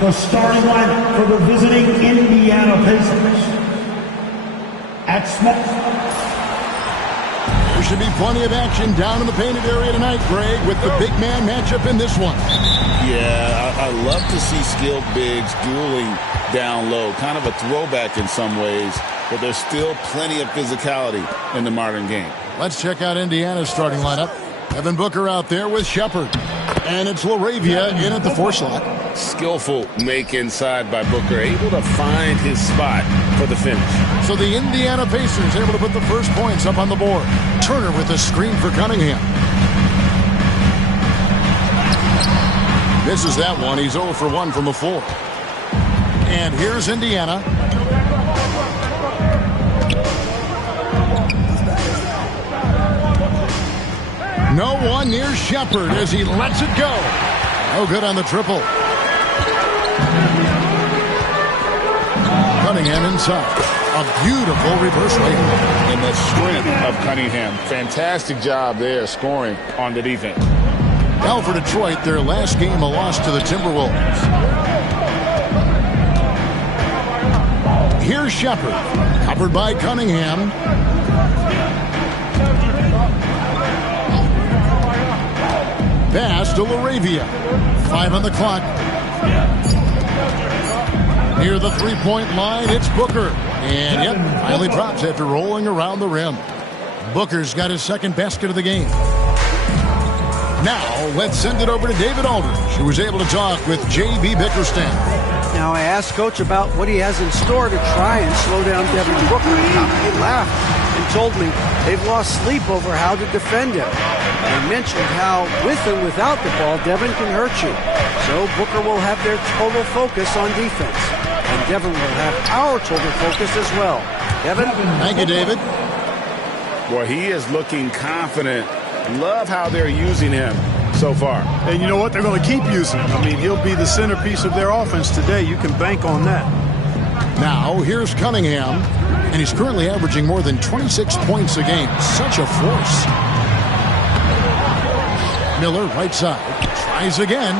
The starting line for the visiting Indiana Pacers. At small. There should be plenty of action down in the painted area tonight, Greg, with the big man matchup in this one. Yeah, I love to see skilled bigs dueling down low. Kind of a throwback in some ways, but there's still plenty of physicality in the modern game. Let's check out Indiana's starting lineup. Evan Booker out there with Shepard. And it's LaRavia in at the 4 slot. Skillful make inside by Booker, able to find his spot for the finish. So the Indiana Pacers able to put the first points up on the board. Turner with a screen for Cunningham. Misses that one. He's 0 for 1 from the floor. And here's Indiana. No one near Shepard as he lets it go. No good on the triple. Cunningham inside. A beautiful reverse layup. And the strength of Cunningham. Fantastic job there scoring on the defense. Now for Detroit, their last game a loss to the Timberwolves. Here's Shepard. Covered by Cunningham. Pass to LaRavia. 5 on the clock. Near the three-point line, it's Booker. And, yep, finally drops after rolling around the rim. Booker's got his second basket of the game. Now, let's send it over to David Aldridge, who was able to talk with J.B. Bickerstaff. Now, I asked Coach about what he has in store to try and slow down Devin Booker. He laughed and told me they've lost sleep over how to defend him. They mentioned how, with and without the ball, Devin can hurt you. So Booker will have their total focus on defense. And Devin will have our total focus as well. Devin? Thank you, David. Well, he is looking confident. Love how they're using him so far. And you know what? They're going to keep using him. I mean, he'll be the centerpiece of their offense today. You can bank on that. Now, here's Cunningham. And he's currently averaging more than 26 points a game. Such a force. Miller, right side. Tries again.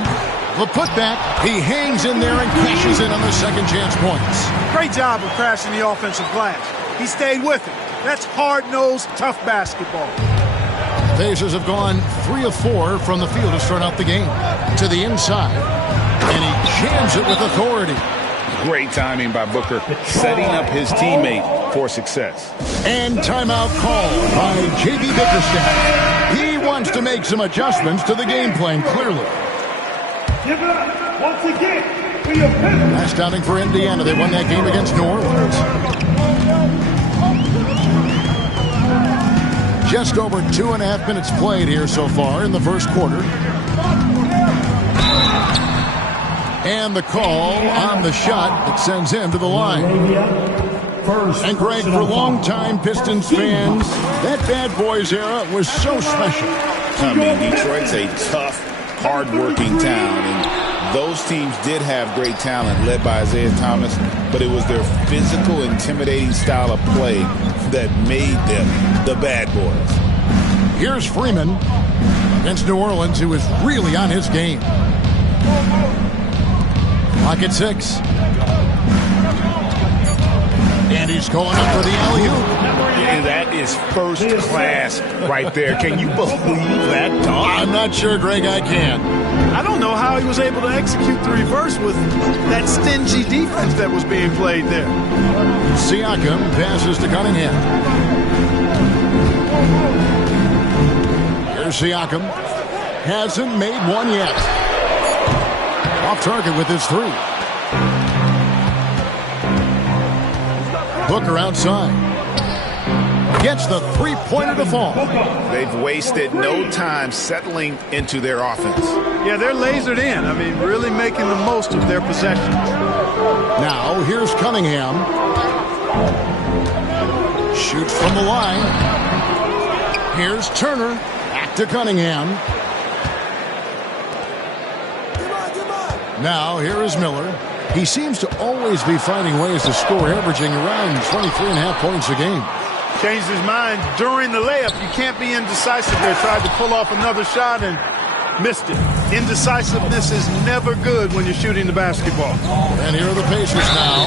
The putback. He hangs in there and cashes in on the second chance points. Great job of crashing the offensive glass. He stayed with it. That's hard-nosed, tough basketball. Pacers have gone 3 of 4 from the field to start out the game. To the inside. And he jams it with authority. Great timing by Booker, setting up his teammate for success. And timeout called by J.B. Bickerstaff. He wants to make some adjustments to the game plan, clearly. Give it up once again for your pivot. Last outing for Indiana. They won that game against New Orleans. Just over 2.5 minutes played here so far in the first quarter. And the call on the shot that sends him to the line. And Greg, for longtime Pistons fans, that Bad Boys era was so special. I mean, Detroit's a tough, hard-working town, and those teams did have great talent led by Isaiah Thomas, but it was their physical, intimidating style of play that made them the Bad Boys. Here's Freeman against New Orleans, who is really on his game. Clock at 6. And he's going up for the alley-oop. And that is first class right there. Can you believe that dunk? I'm not sure, Greg, I can. I don't know how he was able to execute the reverse with that stingy defense that was being played there. Siakam passes to Cunningham. Here's Siakam. Hasn't made one yet. Off target with his 3. Booker outside. Gets the three-pointer to fall. They've wasted no time settling into their offense. Yeah, they're lasered in. I mean, really making the most of their possessions. Now, here's Cunningham. Shoots from the line. Here's Turner. Back to Cunningham. Now, here is Miller. He seems to always be finding ways to score, averaging around 23.5 points a game. Changed his mind during the layup. You can't be indecisive there. Tried to pull off another shot and Missed it. Indecisiveness is never good when you're shooting the basketball. And here are the Pacers now,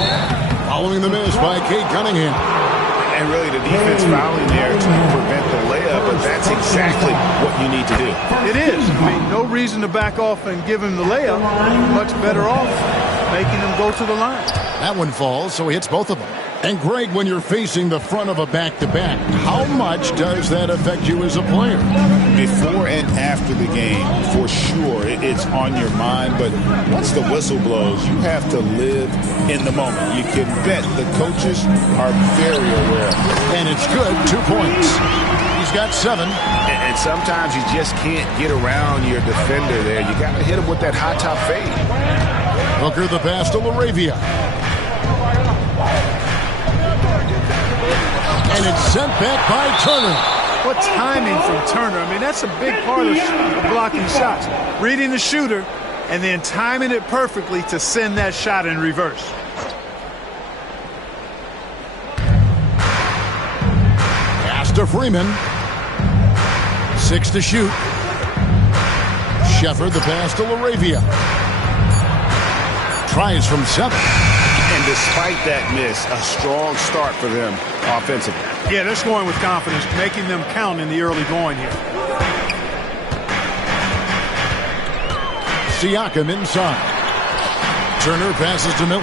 following the miss by Kate Cunningham. And really the defense fouling there to prevent the layup, but that's exactly what you need to do. It is. I mean, no reason to back off and give him the layup. Much better off making him go to the line. That one falls, so he hits both of them. And Greg, when you're facing the front of a back-to-back, how much does that affect you as a player? Before and after the game, for sure, it's on your mind. But once the whistle blows, you have to live in the moment. You can bet the coaches are very aware. And it's good, 2 points. He's got 7. And sometimes you just can't get around your defender there. You got to hit him with that high top fade. Booker the pass to LaRavia. And it's sent back by Turner. What timing from Turner. I mean, that's a big part of blocking shots. Reading the shooter and then timing it perfectly to send that shot in reverse. Pass to Freeman. 6 to shoot. Shepard the pass to LaRavia. Tries from 7. And despite that miss, a strong start for them offensively. Yeah, they're scoring with confidence, making them count in the early going here. Siakam inside. Turner passes to Miller.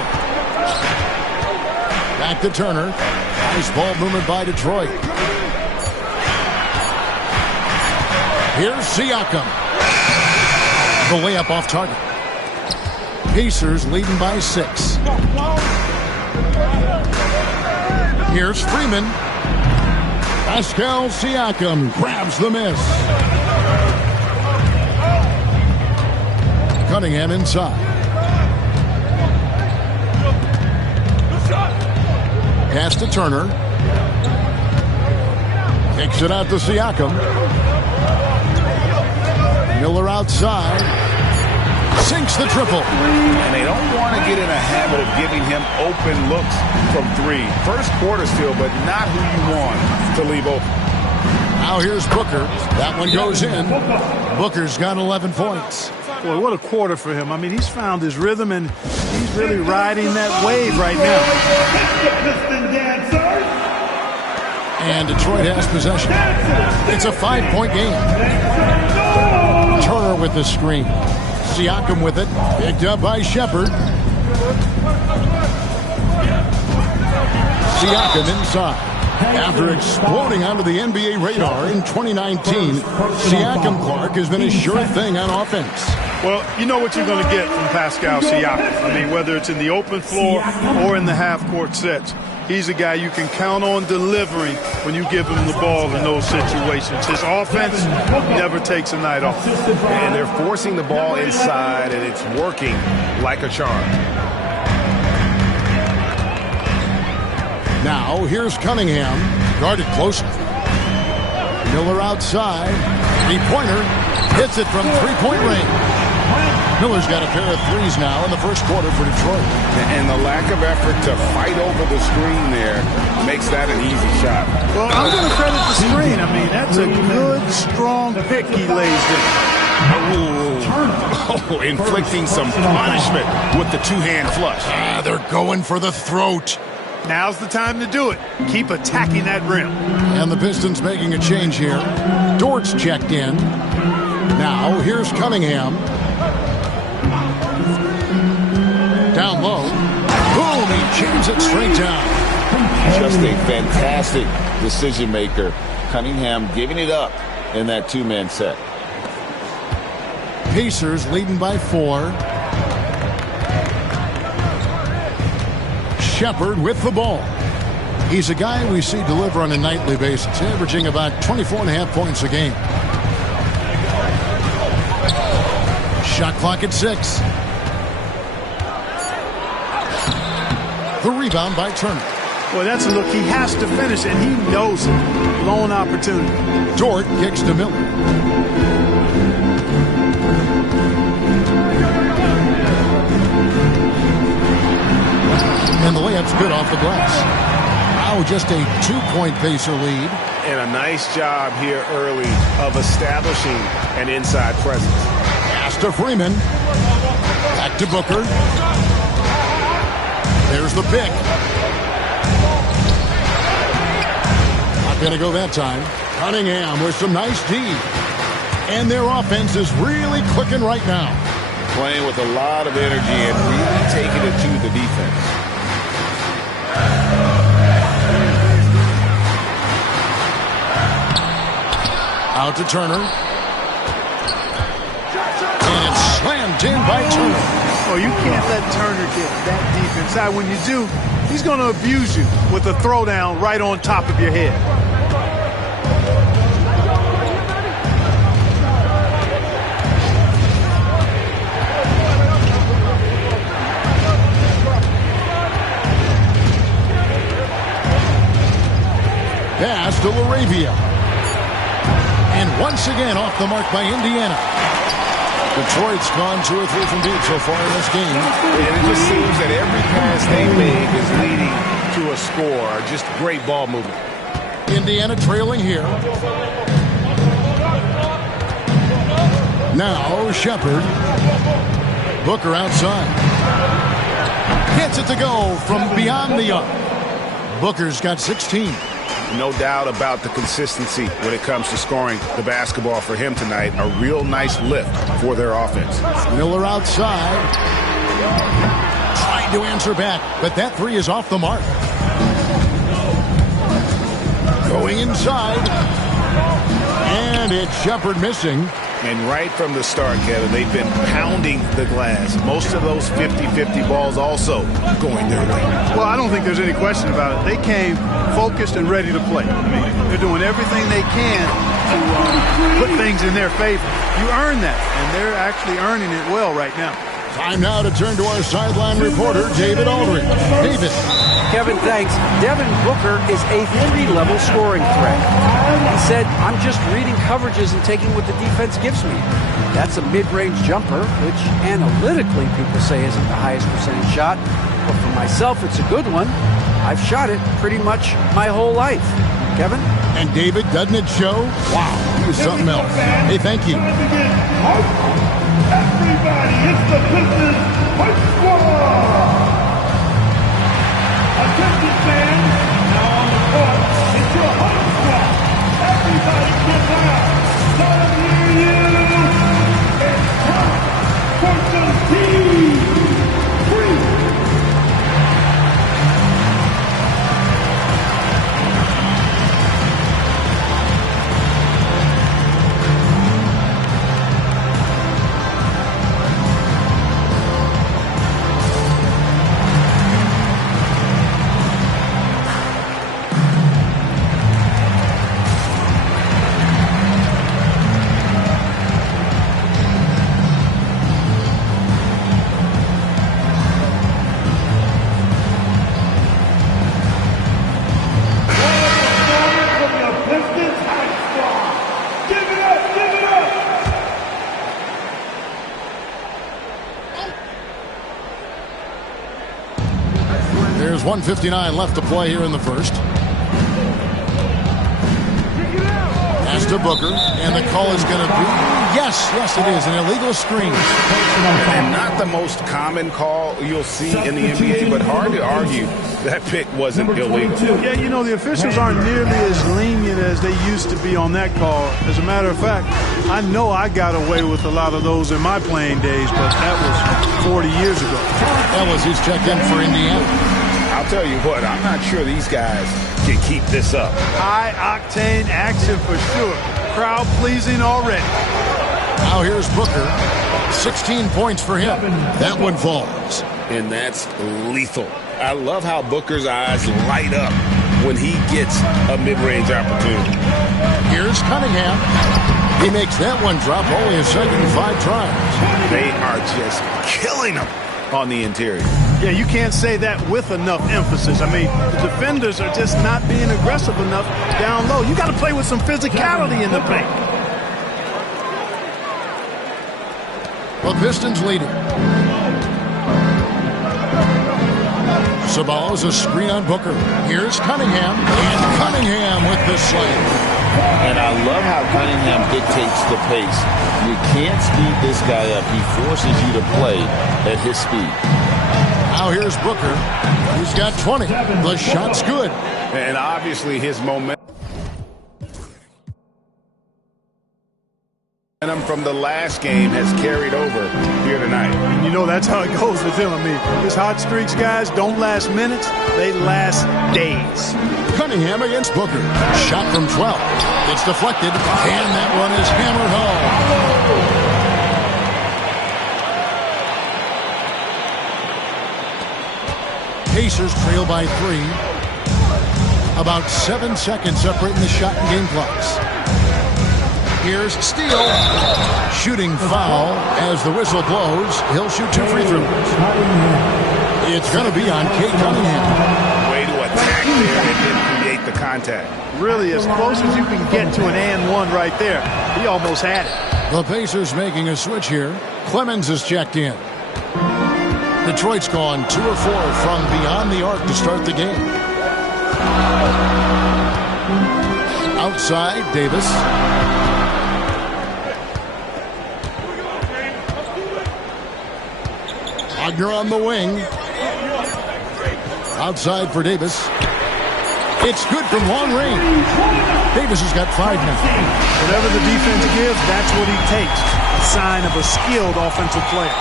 Back to Turner. Nice ball movement by Detroit. Here's Siakam. The layup off target. Pacers leading by 6. Here's Freeman. Pascal Siakam grabs the miss. Cunningham inside. Pass to Turner. Kicks it out to Siakam. Miller outside. Sinks the triple. And they don't want to get in a habit of giving him open looks from 3. First quarter still, but not who you want to leave open. Now here's Booker. That one goes in. Booker's got 11 points. Boy, what a quarter for him. I mean, he's found his rhythm, and he's really riding that wave right now. And Detroit has possession. It's a 5-point game. Turner with the screen. Siakam with it. Picked up by Shepard. Siakam inside. After exploding onto the NBA radar in 2019, Siakam Clark has been a sure thing on offense. Well, you know what you're going to get from Pascal Siakam. I mean, whether it's in the open floor or in the half-court sets, he's a guy you can count on delivering when you give him the ball in those situations. His offense never takes a night off. And they're forcing the ball inside, and it's working like a charm. Now, here's Cunningham, guarded closely. Miller outside. Three-pointer. Hits it from three-point range. Miller's got a pair of threes now in the first quarter for Detroit. And the lack of effort to fight over the screen there makes that an easy shot. Well, I'm going to credit the screen. I mean, that's a good, strong pick he lays there. Inflicting some punishment with the two-hand flush. They're going for the throat. Now's the time to do it. Keep attacking that rim. And the Pistons making a change here. Dort's checked in. Now, here's Cunningham. Down low. Boom, he jams it straight down. Just a fantastic decision maker. Cunningham giving it up in that two-man set. Pacers leading by 4. Shepard with the ball. He's a guy we see deliver on a nightly basis, averaging about 24.5 points a game. Shot clock at 6. The rebound by Turner. Boy, that's a look he has to finish, and he knows it. Blown opportunity. Dort kicks to Miller. And the layup's good off the glass. Now just a 2-point Pacer lead. And a nice job here early of establishing an inside presence. Pass to Freeman. Back to Booker. There's the pick. Not going to go that time. Cunningham with some nice D. And their offense is really clicking right now. Playing with a lot of energy and really taking it to the defense. Out to Turner. And it's slammed in by Turner. Oh, you can't let Turner get that deep inside. When you do, he's going to abuse you with a throwdown right on top of your head. Pass to Laravia. And once again off the mark by Indiana. Detroit's gone 2 or 3 from deep so far in this game. And it just seems that every pass they make is leading to a score. Just great ball movement. Indiana trailing here. Now Shepard. Booker outside. Gets it to go from beyond the arc. Booker's got 16. No doubt about the consistency when it comes to scoring the basketball for him tonight. A real nice lift for their offense. Miller outside. Trying to answer back, but that 3 is off the mark. Going inside. And it's Shepard missing. And right from the start, Kevin, they've been pounding the glass. Most of those 50-50 balls also going their way. Well, I don't think there's any question about it. They came focused and ready to play. I mean, they're doing everything they can to put things in their favor. You earn that, and they're actually earning it well right now. Time now to turn to our sideline reporter, David Aldridge. David. Kevin, thanks. Devin Booker is a 3-level scoring threat. He said, I'm just reading coverages and taking what the defense gives me. That's a mid-range jumper, which analytically people say isn't the highest percentage shot. But for myself, it's a good one. I've shot it pretty much my whole life. Kevin? And David, doesn't it show? Wow, he was something else. Hey, thank you. Everybody, it's the Pistons Fight Squad! Attention fans, now on the court, it's your Fight Squad! Everybody get loud! Let them hear you! It's time for some team! There's 1:59 left to play here in the first. Pass to Booker, and the call is going to be, yes, it is, an illegal screen. And not the most common call you'll see in the NBA, but hard to argue that pick wasn't illegal. Yeah, you know, the officials aren't nearly as lenient as they used to be on that call. As a matter of fact, I know I got away with a lot of those in my playing days, but that was 40 years ago. That was his check-in for Indiana. I'll tell you what, I'm not sure these guys can keep this up. High-octane action for sure. Crowd-pleasing already. Now here's Booker. 16 points for him. That one falls. And that's lethal. I love how Booker's eyes light up when he gets a mid-range opportunity. Here's Cunningham. He makes that one drop, only a second and 5 tries. They are just killing him on the interior. Yeah, you can't say that with enough emphasis. I mean, the defenders are just not being aggressive enough down low. You got to play with some physicality in the paint. The Pistons lead it. Sabal's a screen on Booker. Here's Cunningham. And Cunningham with the slam. And I love how Cunningham dictates the pace. You can't speed this guy up. He forces you to play at his speed. Now here's Booker. He's got 20. The shot's good. And obviously his momentum from the last game has carried over here tonight. And you know that's how it goes with him. I mean, his hot streaks, guys, don't last minutes. They last days. Cunningham against Booker. Shot from 12. It's deflected. And that one is hammered home. Pacers trail by 3. About 7 seconds separating the shot and game clocks. Here's Steele. Shooting foul as the whistle blows. He'll shoot 2 free throws. It's going to be on Kate Cunningham. Way to attack there and then create the contact. Really, as close as you can get to an and one right there. He almost had it. The Pacers making a switch here. Clemens is checked in. Detroit's gone 2 or 4 from beyond the arc to start the game. Outside, Davis. Wagner on the wing. Outside for Davis. It's good from long range. Davis has got 5 now. Whatever the defense gives, that's what he takes. A sign of a skilled offensive player.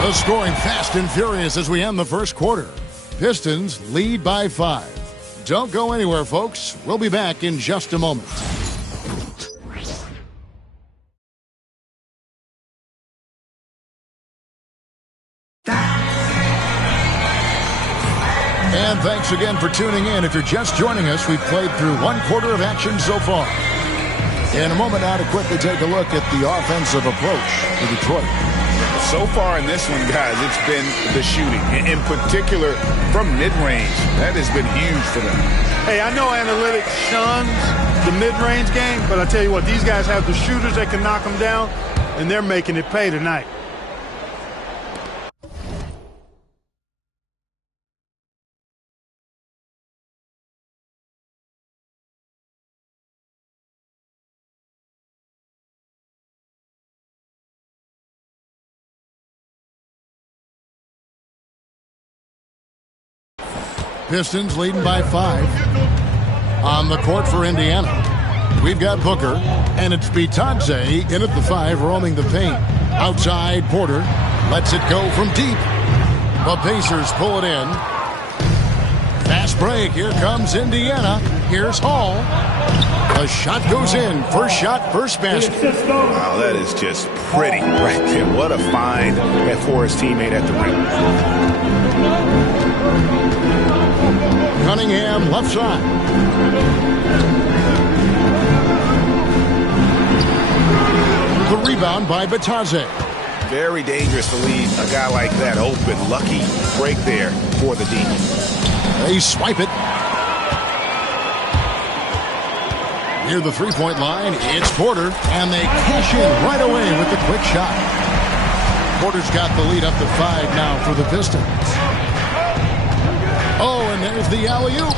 The scoring fast and furious as we end the first quarter. Pistons lead by 5. Don't go anywhere, folks. We'll be back in just a moment. And thanks again for tuning in. If you're just joining us, we've played through 1 quarter of action so far. In a moment now to quickly take a look at the offensive approach for Detroit. So far in this one, guys, it's been the shooting. In particular, from mid-range. That has been huge for them. Hey, I know analytics shuns the mid-range game, but I tell you what, these guys have the shooters that can knock them down, and they're making it pay tonight. Pistons leading by 5. On the court for Indiana, we've got Booker, and it's Bitadze in at the 5, roaming the paint. Outside, Porter lets it go from deep. The Pacers pull it in. Fast break. Here comes Indiana. Here's Hall. The shot goes in. First shot, first basket. Wow, that is just pretty right there. What a find for his teammate at the rim. Cunningham left side. The rebound by Bitadze. Very dangerous to leave a guy like that open. Lucky break there for the D. They swipe it. Near the three-point line, it's Porter, and they cash in right away with the quick shot. Porter's got the lead up to 5 now for the Pistons. Oh, and there's the alley-oop.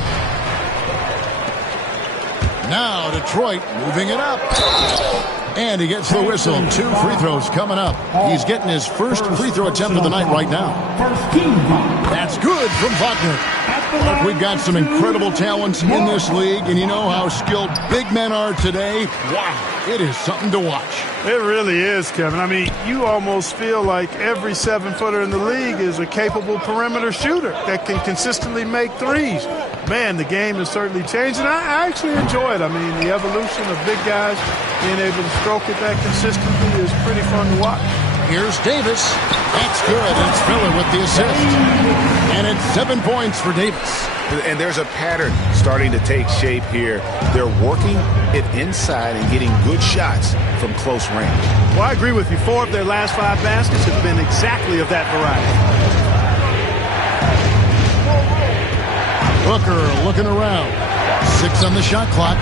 Now Detroit moving it up. And he gets the whistle. 2 free throws coming up. He's getting his first free throw attempt of the night right now. That's good from Wagner. Look, we've got some incredible talents in this league, and you know how skilled big men are today. Wow, it is something to watch. It really is, Kevin. I mean, you almost feel like every 7-footer in the league is a capable perimeter shooter that can consistently make threes. Man, the game has certainly changed, and I actually enjoy it. I mean, the evolution of big guys being able to stroke it that consistently is pretty fun to watch. Here's Davis. That's good. It's Miller with the assist. And it's 7 points for Davis. And there's a pattern starting to take shape here. They're working it inside and getting good shots from close range. Well, I agree with you. 4 of their last 5 baskets have been exactly of that variety. Booker looking around. 6 on the shot clock.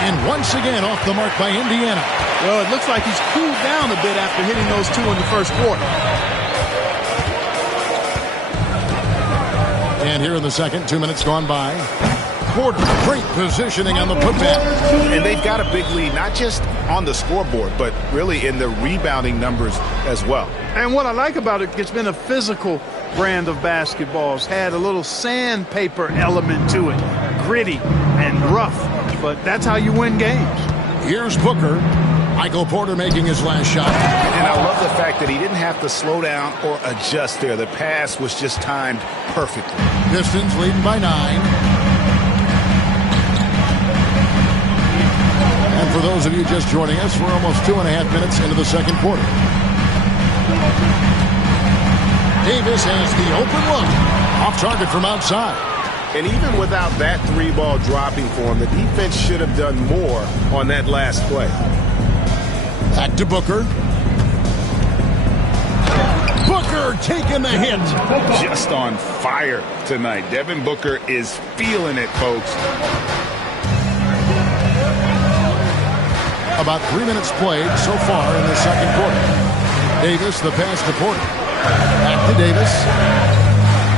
And once again off the mark by Indiana. Well, it looks like he's cooled down a bit after hitting those 2 in the first quarter. And here in the second, 2 minutes gone by. Porter, great positioning on the putback. And they've got a big lead, not just on the scoreboard, but really in the rebounding numbers as well. And what I like about it, it's been a physical brand of basketball. It's had a little sandpaper element to it, gritty and rough, but that's how you win games. Here's Booker. Michael Porter making his last shot. And I love the fact that he didn't have to slow down or adjust there. The pass was just timed perfectly. Pistons leading by 9. And for those of you just joining us, we're almost 2.5 minutes into the second quarter. Davis has the open look. Off target from outside. And even without that 3-ball dropping for him, the defense should have done more on that last play. Back to Booker. Booker taking the hit. Just on fire tonight. Devin Booker is feeling it, folks. About 3 minutes played so far in the second quarter. Davis, the pass to Porter. Back to Davis.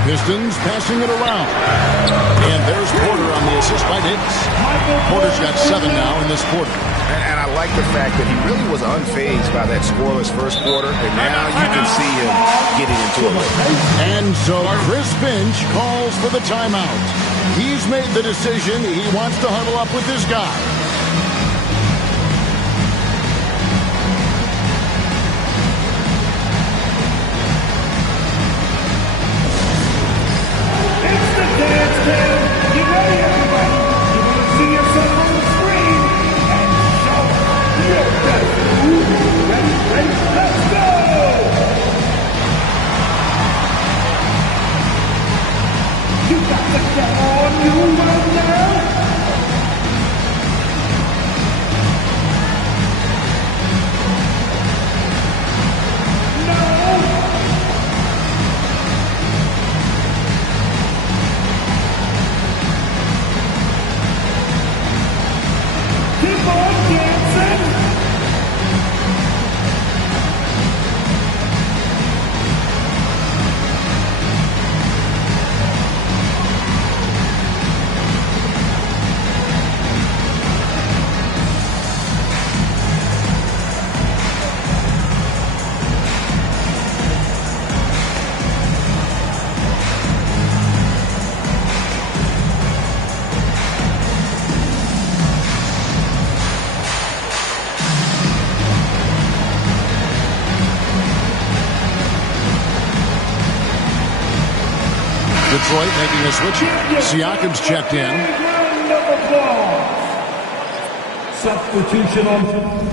Pistons passing it around. And there's Porter on the assist by Davis. Porter's got 7 now in this quarter. And I like the fact that he really was unfazed by that scoreless first quarter. And now you can see him getting into it. And so Chris Finch calls for the timeout. He's made the decision. He wants to huddle up with this guy. Detroit making a switch. Siakam's checked in. Substitution on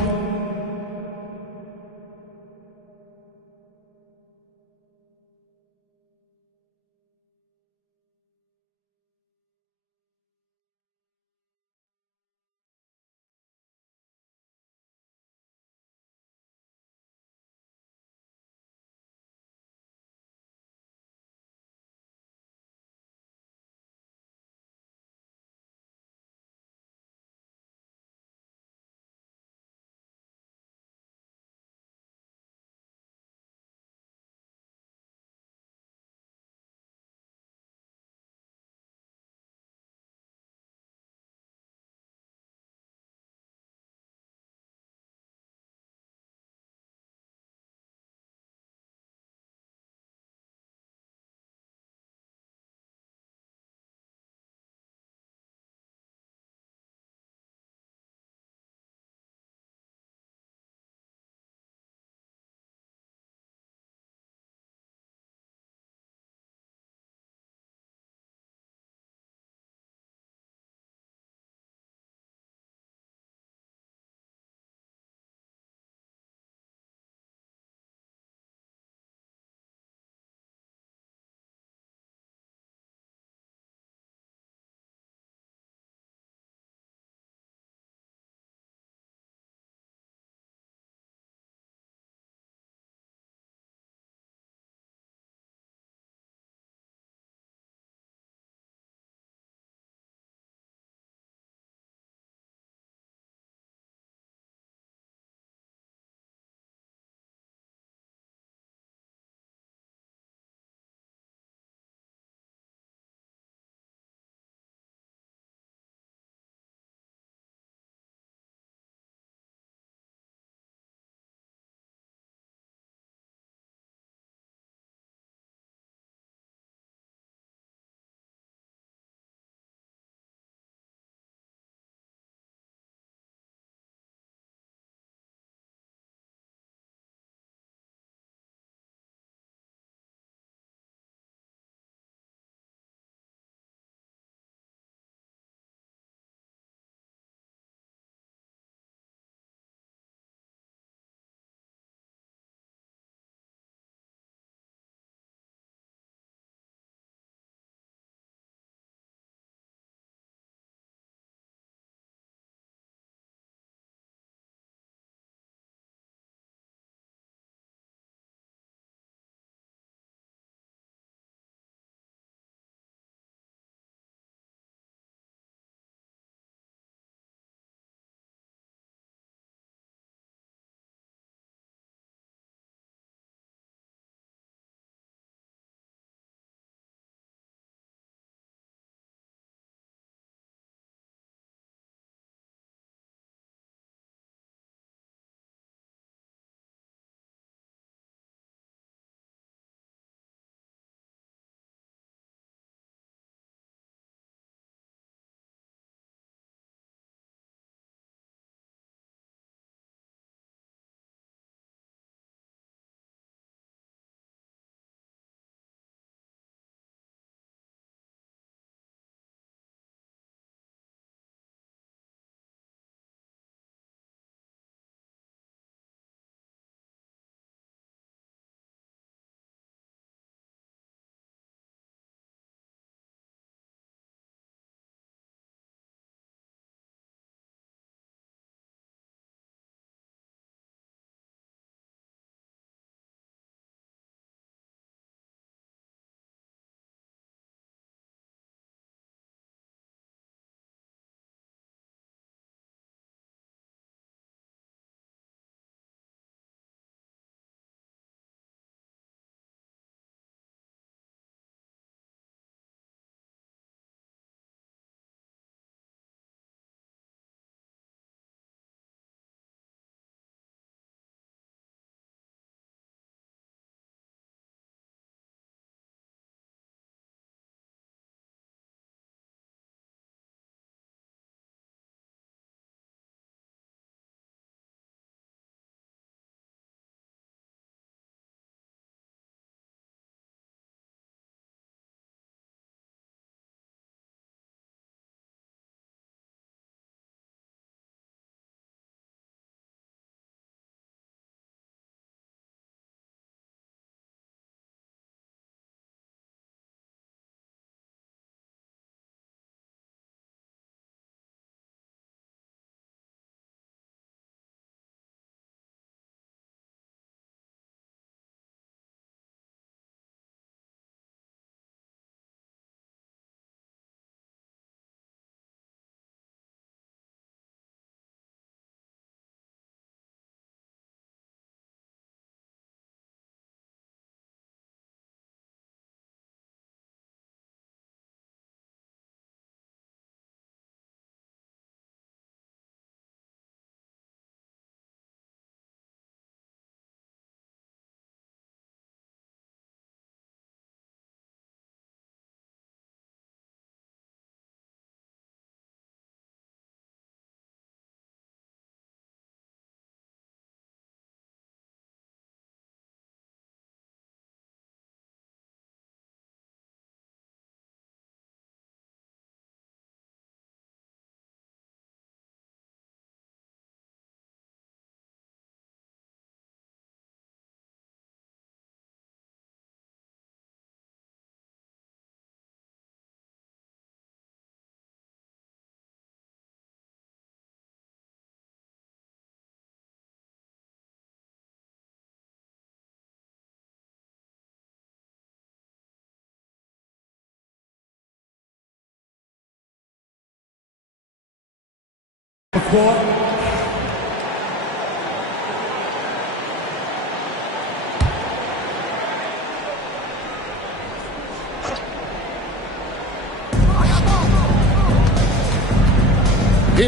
Here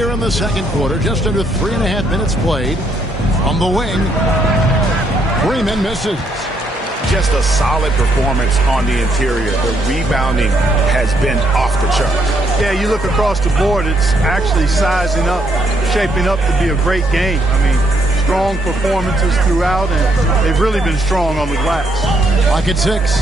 in the second quarter, just under 3.5 minutes played. From the wing, Freeman misses. Just a solid performance on the interior. The rebounding has been off the charts. Yeah, you look across the board, it's actually sizing up, shaping up to be a great game. I mean, strong performances throughout, and they've really been strong on the glass. Clock at 6.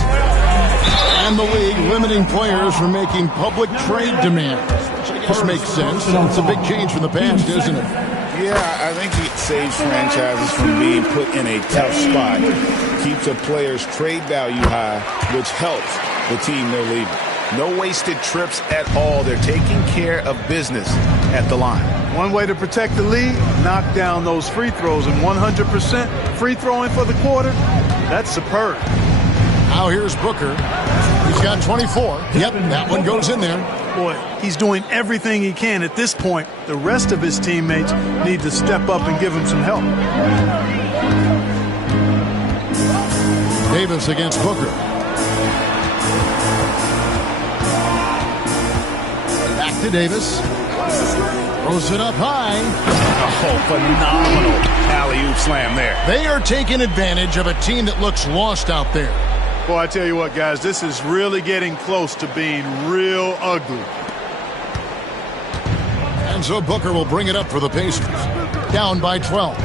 And the league limiting players from making public trade demands, which I guess makes sense. It's a big change from the past, isn't it? Yeah, I think it saves franchises from being put in a tough spot. Keeps a player's trade value high, which helps the team they're leaving. No wasted trips at all. They're taking care of business at the line. One way to protect the lead, knock down those free throws, and 100% free throwing for the quarter, that's superb. Now here's Booker. He's got 24. Yep, that one goes in there. Boy, he's doing everything he can at this point. The rest of his teammates need to step up and give him some help. Davis against Booker. Back to Davis. Throws it up high. Oh, phenomenal alley-oop slam there. They are taking advantage of a team that looks lost out there. Boy, I tell you what, guys, this is really getting close to being real ugly. And so Booker will bring it up for the Pacers. Down by 12.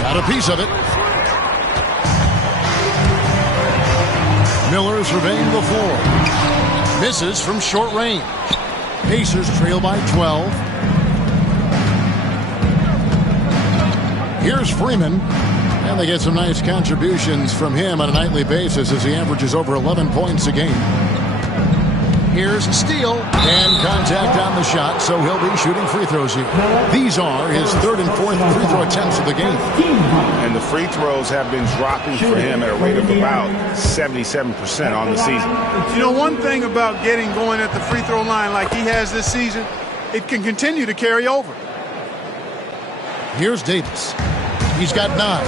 Got a piece of it. Miller surveying the floor. Misses from short range. Pacers trail by 12. Here's Freeman. And they get some nice contributions from him on a nightly basis as he averages over 11 points a game. Here's a steal and contact on the shot, so he'll be shooting free throws here. These are his third and fourth free throw attempts of the game. And the free throws have been dropping for him at a rate of about 77% on the season. You know, one thing about getting going at the free throw line like he has this season, it can continue to carry over. Here's Davis. He's got 9.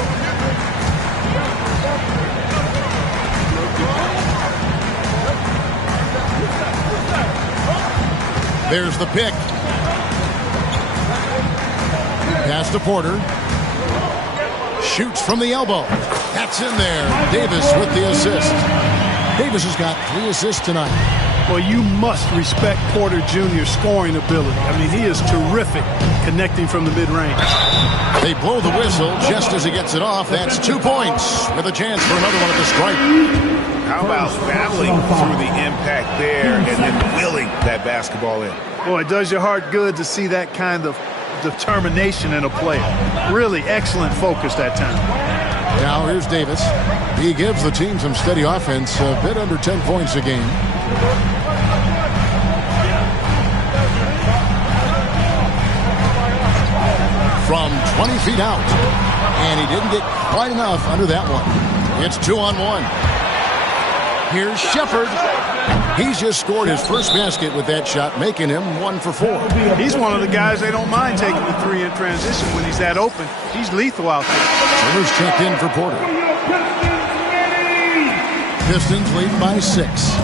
There's the pick. Pass to Porter. Shoots from the elbow. That's in there. Davis with the assist. Davis has got 3 assists tonight. Well, you must respect Porter Jr.'s scoring ability. I mean, he is terrific connecting from the mid-range. They blow the whistle just as he gets it off. That's 2 points with a chance for another one at the stripe. How about battling through the impact there and then willing that basketball in? Boy, it does your heart good to see that kind of determination in a player. Really excellent focus that time. Now here's Davis. He gives the team some steady offense, a bit under 10 points a game. From 20 feet out. And he didn't get quite enough under that one. It's 2-on-1. Here's Shepard. He's just scored his first basket with that shot, making him 1 for 4. He's one of the guys they don't mind taking the 3 in transition when he's that open. He's lethal out there. Miller's checked in for Porter. Pistons lead by 6.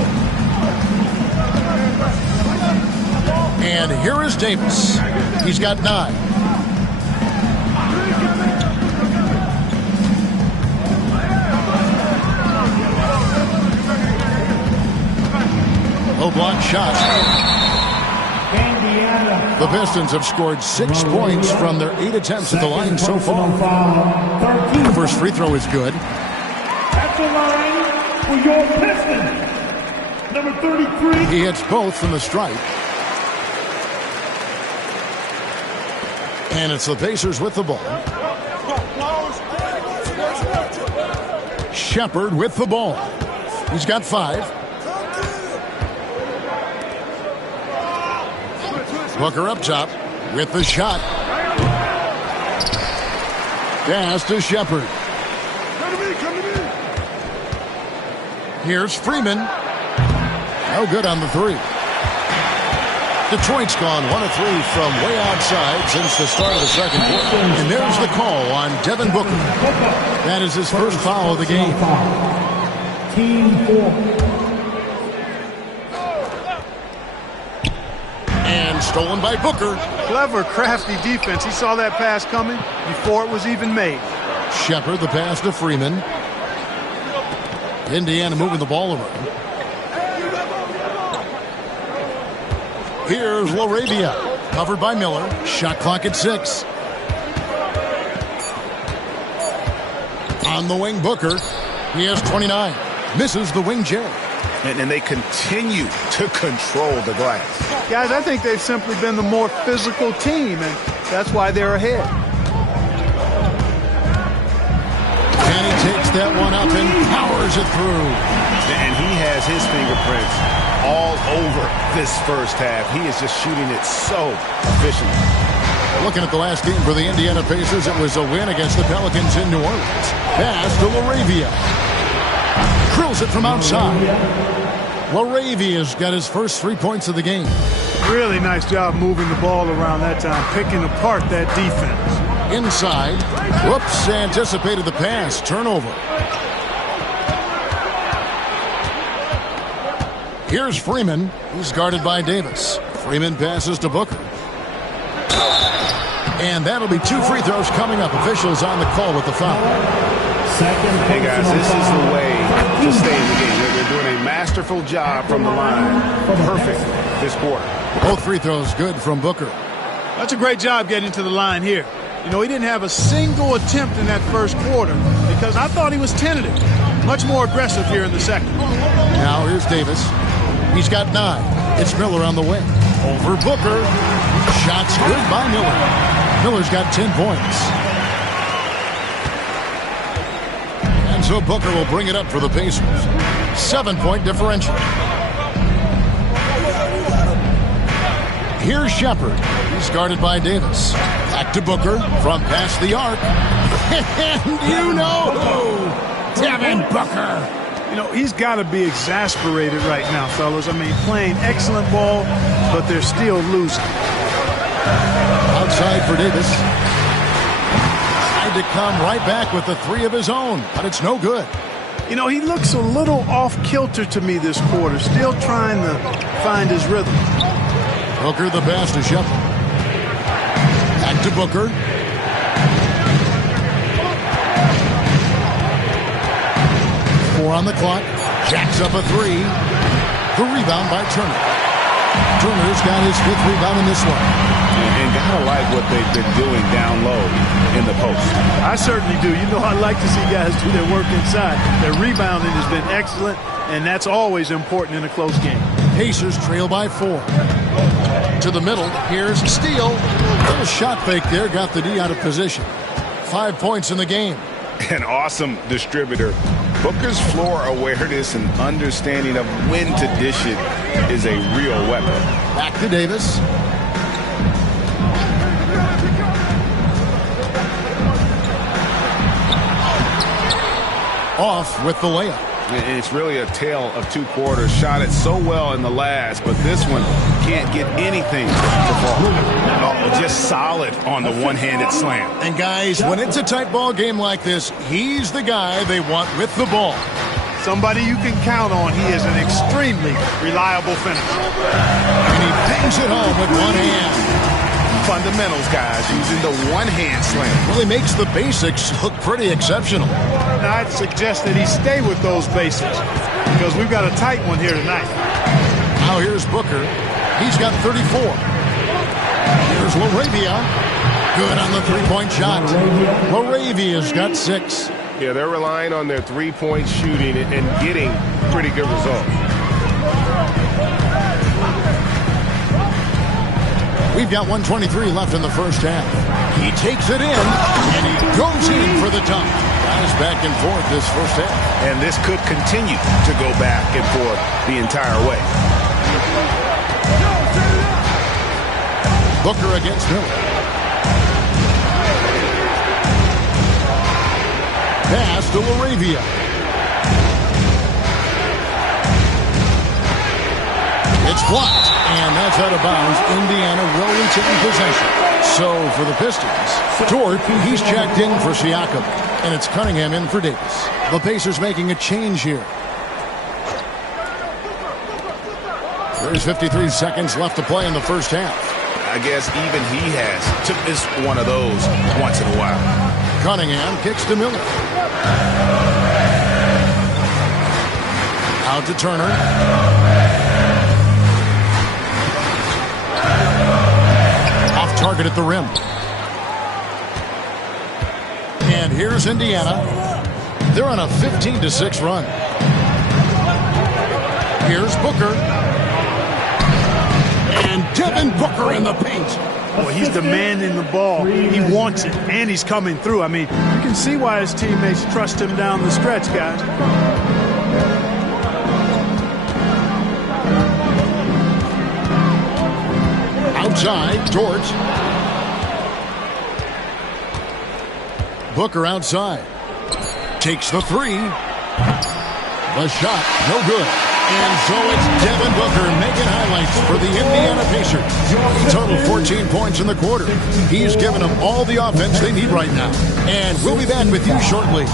And here is Davis. He's got 9. Low block shot. The Pistons have scored 6 points from their 8 attempts at the line so far. The first free throw is good. At the line for your Pistons, number 33. He hits both from the stripe. And it's the Pacers with the ball. Shepard with the ball. He's got 5. Booker up top with the shot. Pass to Shepard. Here's Freeman. No good on the three. Detroit's gone 1 of 3 from way outside since the start of the second quarter. And there's the call on Devin Booker. That is his first foul of the game. Team 4. And stolen by Booker. Clever, crafty defense. He saw that pass coming before it was even made. Shepard, the pass to Freeman. Indiana moving the ball around. Here's LaRavia. Covered by Miller. Shot clock at 6. On the wing, Booker. He has 29. Misses the wing J. And they continue to control the glass. Guys, I think they've simply been the more physical team, and that's why they're ahead. And he takes that one up and powers it through. And he has his fingerprints all over this first half. He is just shooting it so efficiently. Looking at the last game for the Indiana Pacers, it was a win against the Pelicans in New Orleans. Pass to LaRavia. Drills it from outside. LaRavia's got his first 3 points of the game. Really nice job moving the ball around that time, picking apart that defense. Inside. Whoops, anticipated the pass. Turnover. Here's Freeman. He's guarded by Davis. Freeman passes to Booker. And that'll be 2 free throws coming up. Officials on the call with the foul. Hey, guys, this is the way to stay in the game. They're doing a masterful job from the line. Perfect this quarter. Both free throws good from Booker. That's a great job getting to the line here. You know, he didn't have a single attempt in that first quarter because I thought he was tentative. Much more aggressive here in the second. Now here's Davis. He's got 9. It's Miller on the wing. Over Booker. Shots good by Miller. Miller's got 10 points. And so Booker will bring it up for the Pacers. 7-point differential. Here's Shepard. He's guarded by Davis. Back to Booker from past the arc. And you know who? Devin Booker. You know, he's got to be exasperated right now, fellas. I mean, playing excellent ball, but they're still losing. Outside for Davis. Tried to come right back with the 3 of his own, but it's no good. You know, he looks a little off-kilter to me this quarter, still trying to find his rhythm. Booker the pass to Shepard. Back to Booker. Four on the clock. Jacks up a 3. The rebound by Turner. Turner's got his 5th rebound in this one. And gotta like what they've been doing down low in the post. I certainly do. You know, I like to see guys do their work inside. Their rebounding has been excellent, and that's always important in a close game. Pacers trail by 4. To the middle. Here's Steele. Little shot fake there. Got the D out of position. 5 points in the game. An awesome distributor. Booker's floor awareness and understanding of when to dish it is a real weapon. Back to Davis. Off with the layup. It's really a tale of 2 quarters. Shot it so well in the last, but this one can't get anything to fall. Oh, just solid on the one-handed slam. And guys, when it's a tight ball game like this, he's the guy they want with the ball. Somebody you can count on. He is an extremely reliable finisher. And he bangs it home with one hand. Fundamentals, guys, using the one-hand slam. Well, he makes the basics look pretty exceptional. Now, I'd suggest that he stay with those basics because we've got a tight one here tonight. Now here's Booker. He's got 34. Here's LaRavia. Good on the 3-point shot. LaRavia's got 6. Yeah, they're relying on their 3-point shooting and getting pretty good results. We've got 1:23 left in the first half. He takes it in, and he goes in for the dunk. Guys back and forth this first half. And this could continue to go back and forth the entire way. Booker against Miller. Pass to LaRavia. It's blocked, and that's out of bounds. Indiana will retain possession. So for the Pistons, Dort, he's checked in for Siakam, and it's Cunningham in for Davis. The Pacers making a change here. There's 53 seconds left to play in the first half. I guess even he has to miss one of those once in a while. Cunningham kicks to Miller. Out to Turner. Off target at the rim. And here's Indiana. They're on a 15-6 run. Here's Booker. And Devin Booker in the paint. Well, he's demanding the ball. He wants it, and he's coming through. I mean, you can see why his teammates trust him down the stretch, guys. Outside, Dort. Booker outside. Takes the three. The shot, no good. And so it's Devin Booker making highlights for the Indiana Pacers. He totaled 14 points in the quarter. He's given them all the offense they need right now. And we'll be back with you shortly.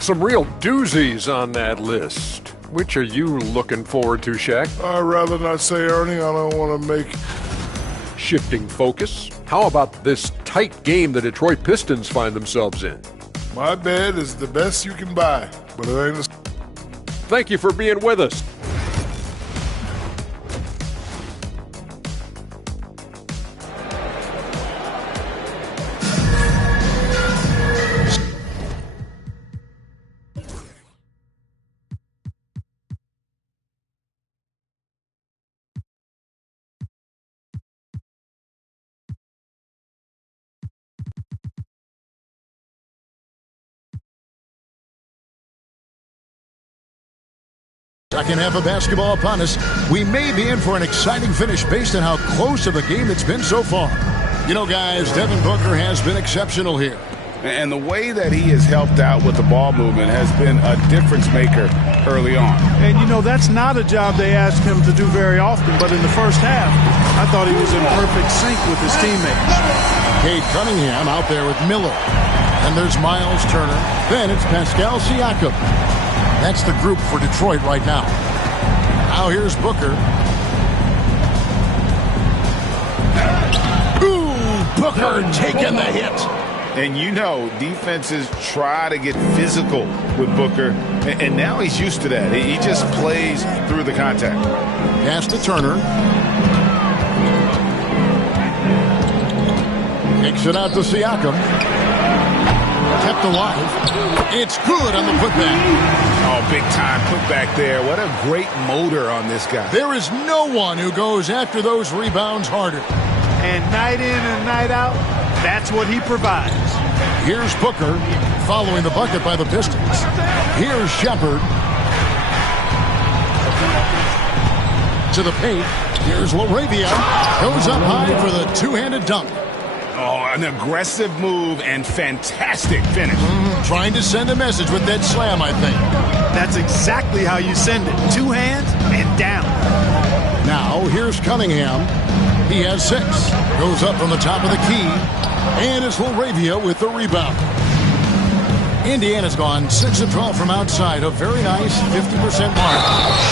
Some real doozies on that list. Which are you looking forward to, Shaq? I'd rather not say, Ernie. I don't want to make... Shifting focus. How about this tight game the Detroit Pistons find themselves in? My bed is the best you can buy, but it ain't... Thank you for being with us. Second half of basketball upon us. We may be in for an exciting finish based on how close of a game it's been so far. You know, guys, Devin Booker has been exceptional here. And the way that he has helped out with the ball movement has been a difference maker early on. And, you know, that's not a job they ask him to do very often. But in the first half, I thought he was in perfect sync with his teammates. Cade Cunningham out there with Miller. And there's Miles Turner. Then it's Pascal Siakam. That's the group for Detroit right now. Now here's Booker. Ooh, Booker taking the hit. And you know, defenses try to get physical with Booker, and now he's used to that. He just plays through the contact. Pass to Turner. Kicks it out to Siakam. Kept alive. It's good on the putback. Oh, big time putback there. What a great motor on this guy. There is no one who goes after those rebounds harder. And night in and night out, that's what he provides. Here's Booker following the bucket by the Pistons. Here's Shepard. To the paint. Here's LaRavia. Goes up high for the two-handed dunk. Oh, an aggressive move and fantastic finish. Trying to send a message with that slam, I think. That's exactly how you send it. Two hands and down. Now, here's Cunningham. He has 6. Goes up from the top of the key. And it's LaRavia with the rebound. Indiana's gone 6 of 12 from outside. A very nice 50% mark.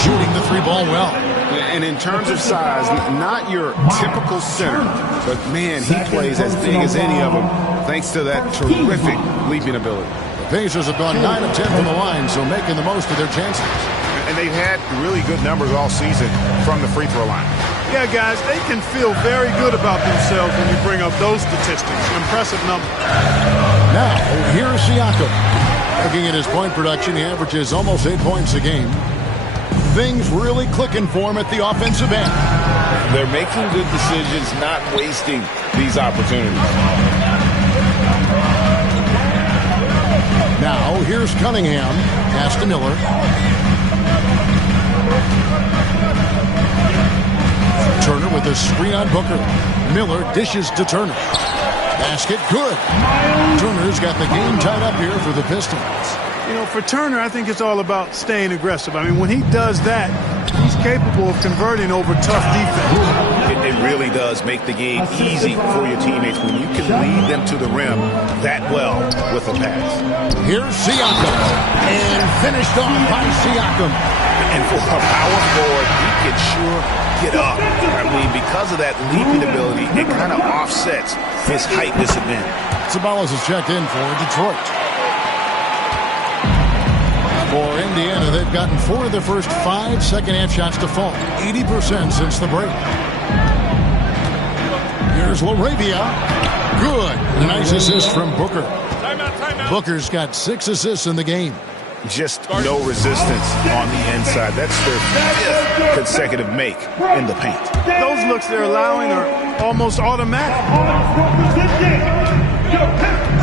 Shooting the 3-ball well. And in terms of size, not your typical center, but man, he plays as big as any of them thanks to that terrific leaping ability. The Pacers have gone 9 of 10 from the line, so making the most of their chances. And they've had really good numbers all season from the free throw line. Yeah, guys, they can feel very good about themselves when you bring up those statistics. Impressive number. Now, here's Siakam. Looking at his point production, he averages almost 8 points a game. Things really clicking for him at the offensive end. They're making good decisions, not wasting these opportunities. Now, here's Cunningham. Pass to Miller. Turner with a screen on Booker. Miller dishes to Turner. Basket good. Turner's got the game tied up here for the Pistons. You know, for Turner, I think it's all about staying aggressive. I mean, when he does that, he's capable of converting over tough defense. It really does make the game easy for your teammates when you can lead them to the rim that well with a pass. Here's Siakam. And finished off by Siakam. And for a power forward, he can sure get up. I mean, because of that leaping ability, it kind of offsets his height disadvantage. Sabalas is checked in for Detroit. For Indiana, they've gotten 4 of their first 5 second-half shots to fall. 80% since the break. Here's LaRavia. Good. A nice assist from Booker. Booker's got 6 assists in the game. Just no resistance on the inside. That's their 5th consecutive make in the paint. Those looks they're allowing are almost automatic.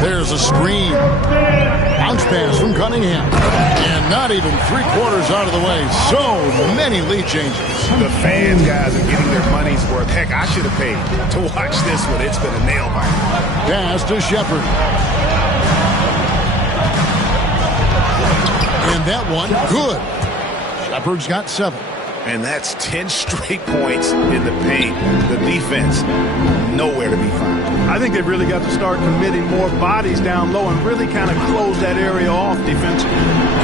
There's a screen. Bounce pass from Cunningham. And not even 3/4 out of the way. So many lead changes. The fans, guys, are getting their money's worth. Heck, I should have paid to watch this one. It's been a nail biter. Pass to Shepard. And that one, good. Shepard's got 7. And that's 10 straight points in the paint. The defense, nowhere to be found. I think they've really got to start committing more bodies down low and really kind of close that area off defensively.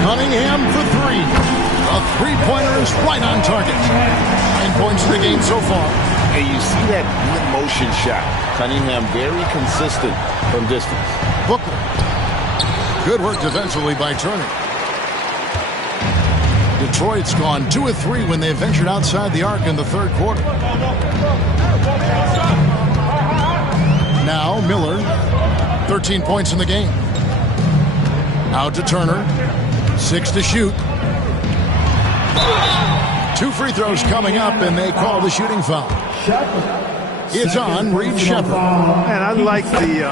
Cunningham for 3. A three-pointer is right on target. 9 points in the game so far. And you see that mid-motion shot. Cunningham very consistent from distance. Booker. Good work defensively by Turner. Detroit's gone 2 of 3 when they ventured outside the arc in the 3rd quarter. Now Miller, 13 points in the game. Out to Turner, 6 to shoot. 2 free throws coming up, and they call the shooting foul. It's on Reed Shepard. And I like the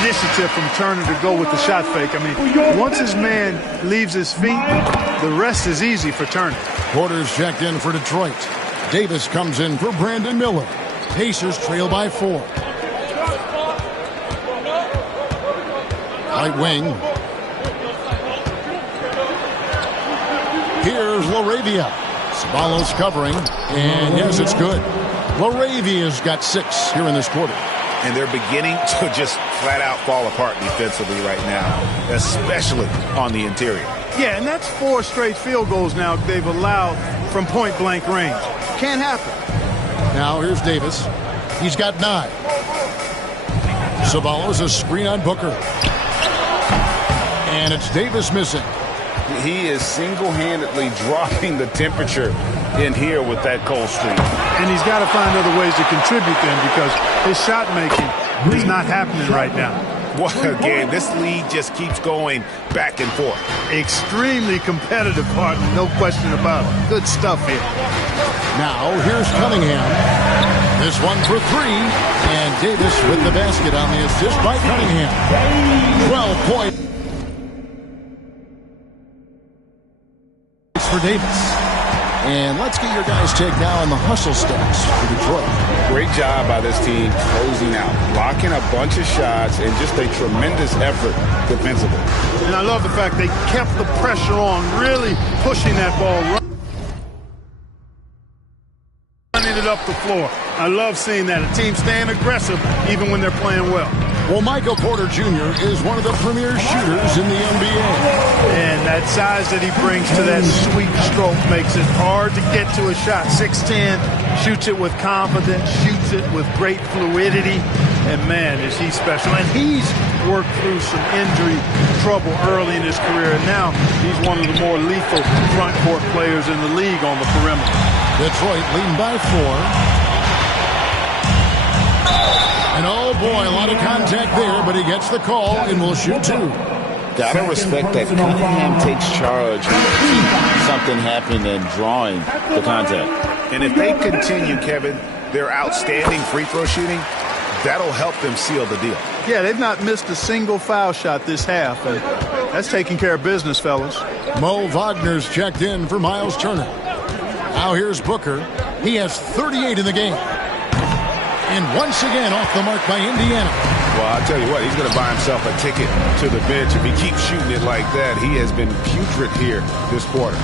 initiative from Turner to go with the shot fake. I mean, once his man leaves his feet, the rest is easy for Turner. Porter's checked in for Detroit. Davis comes in for Brandon Miller. Pacers trail by 4. Right wing. Here's LaRavia. Sabalos covering. And yes, it's good. LaRavia's got 6 here in this quarter. And they're beginning to just flat out fall apart defensively right now, especially on the interior. Yeah, and that's 4 straight field goals now they've allowed from point-blank range. Can't happen. Now here's Davis. He's got 9. Sabalos a screen on Booker. And it's Davis missing. He is single-handedly dropping the temperature in here with that cold streak. And he's got to find other ways to contribute then because his shot making is not happening right now. What a game. This lead just keeps going back and forth. Extremely competitive, partner, no question about it. Good stuff here. Now here's Cunningham. This one for 3. And Davis with the basket on the assist by Cunningham. 12 points for Davis. And let's get your guys' take now on the hustle stats for Detroit. Great job by this team closing out, blocking a bunch of shots, and just a tremendous effort defensively. And I love the fact they kept the pressure on, really pushing that ball, running it up the floor. I love seeing that. A team staying aggressive even when they're playing well. Well, Michael Porter Jr. is one of the premier shooters in the NBA. And that size that he brings to that sweep stroke makes it hard to get to a shot. 6'10", shoots it with confidence, shoots it with great fluidity. And, man, is he special. And he's worked through some injury trouble early in his career. And now he's one of the more lethal front court players in the league on the perimeter. Detroit leading by 4. And oh boy, a lot of contact there, but he gets the call and will shoot 2. Gotta respect that Cunningham takes charge and keeps something happening and drawing the contact. And if they continue, Kevin, their outstanding free throw shooting, that'll help them seal the deal. Yeah, they've not missed a single foul shot this half. And That's taking care of business, fellas. Mo Wagner's checked in for Miles Turner. Now here's Booker. He has 38 in the game. And once again off the mark by Indiana. Well, I'll tell you what, he's going to buy himself a ticket to the bench. If he keeps shooting it like that, he has been putrid here this quarter.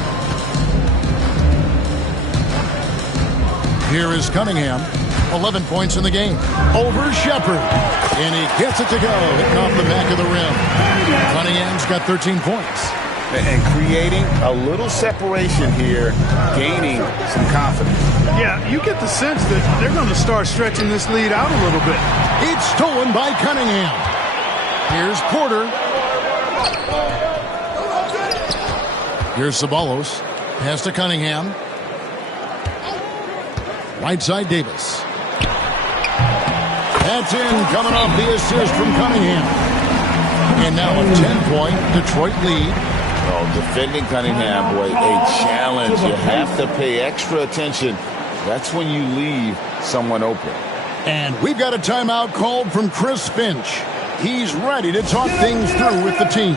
Here is Cunningham. 11 points in the game. Over Shepard. And he gets it to go. Hitting off the back of the rim. Cunningham's got 13 points. And creating a little separation here, gaining some confidence. Yeah, you get the sense that they're going to start stretching this lead out a little bit. It's stolen by Cunningham. Here's Porter. Here's Ceballos. Pass to Cunningham. Right side Davis. That's in, coming off the assist from Cunningham. And now a 10-point Detroit lead. Oh, defending Cunningham, boy, a challenge. You have to pay extra attention. That's when you leave someone open. And we've got a timeout called from Chris Finch. He's ready to talk things through with the team.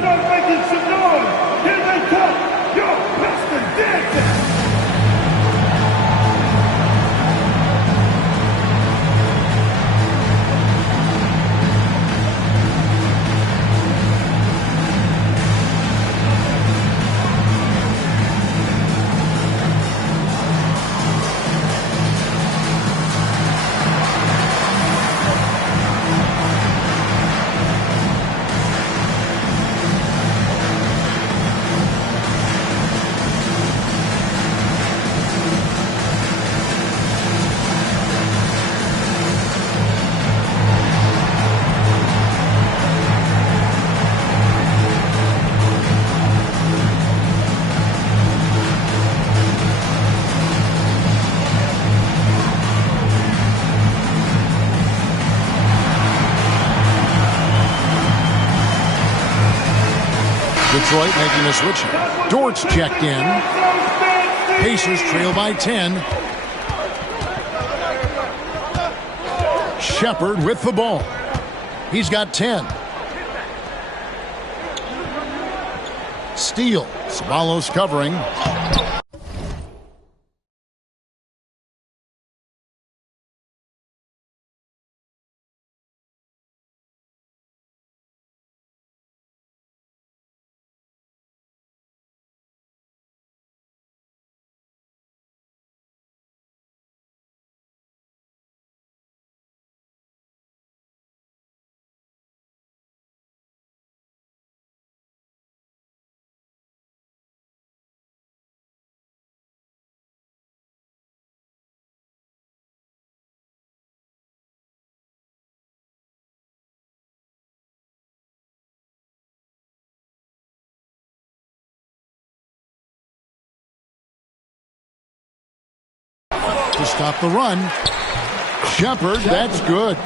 Detroit making a switch. Dort's checked in. Pacers trail by 10. Shepard with the ball. He's got 10. Steele. Ceballos covering. To stop the run. Shepard, that's good.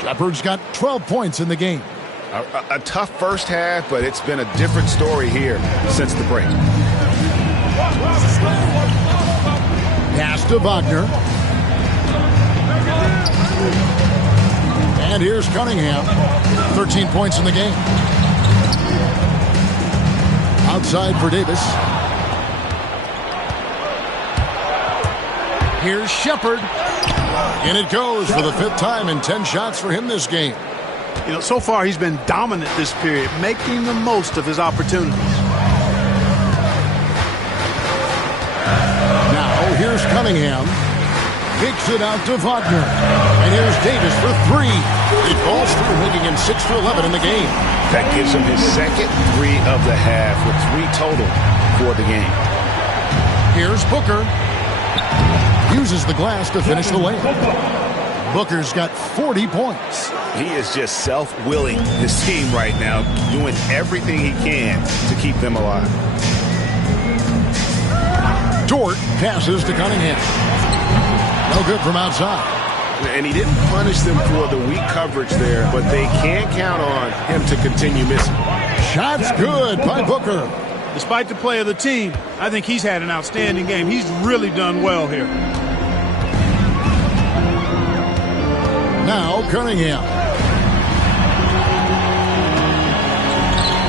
Shepard's got 12 points in the game. A tough first half, but it's been a different story here since the break. Pass to Wagner. And here's Cunningham. 13 points in the game. Outside for Davis. Here's Shepard. In it goes for the 5th time and 10 shots for him this game. You know, so far he's been dominant this period, making the most of his opportunities. Now here's Cunningham. Kicks it out to Wagner. And here's Davis for 3. It falls through, making him 6 for 11 in the game. That gives him his second 3 of the half with 3 total for the game. Here's Booker. Uses the glass to finish the layup. Booker's got 40 points. He is just self-willing his team right now, doing everything he can to keep them alive. Dort passes to Cunningham. No good from outside. And he didn't punish them for the weak coverage there, but they can't count on him to continue missing. Shot's good by Booker. Despite the play of the team, I think he's had an outstanding game. He's really done well here. Now Cunningham.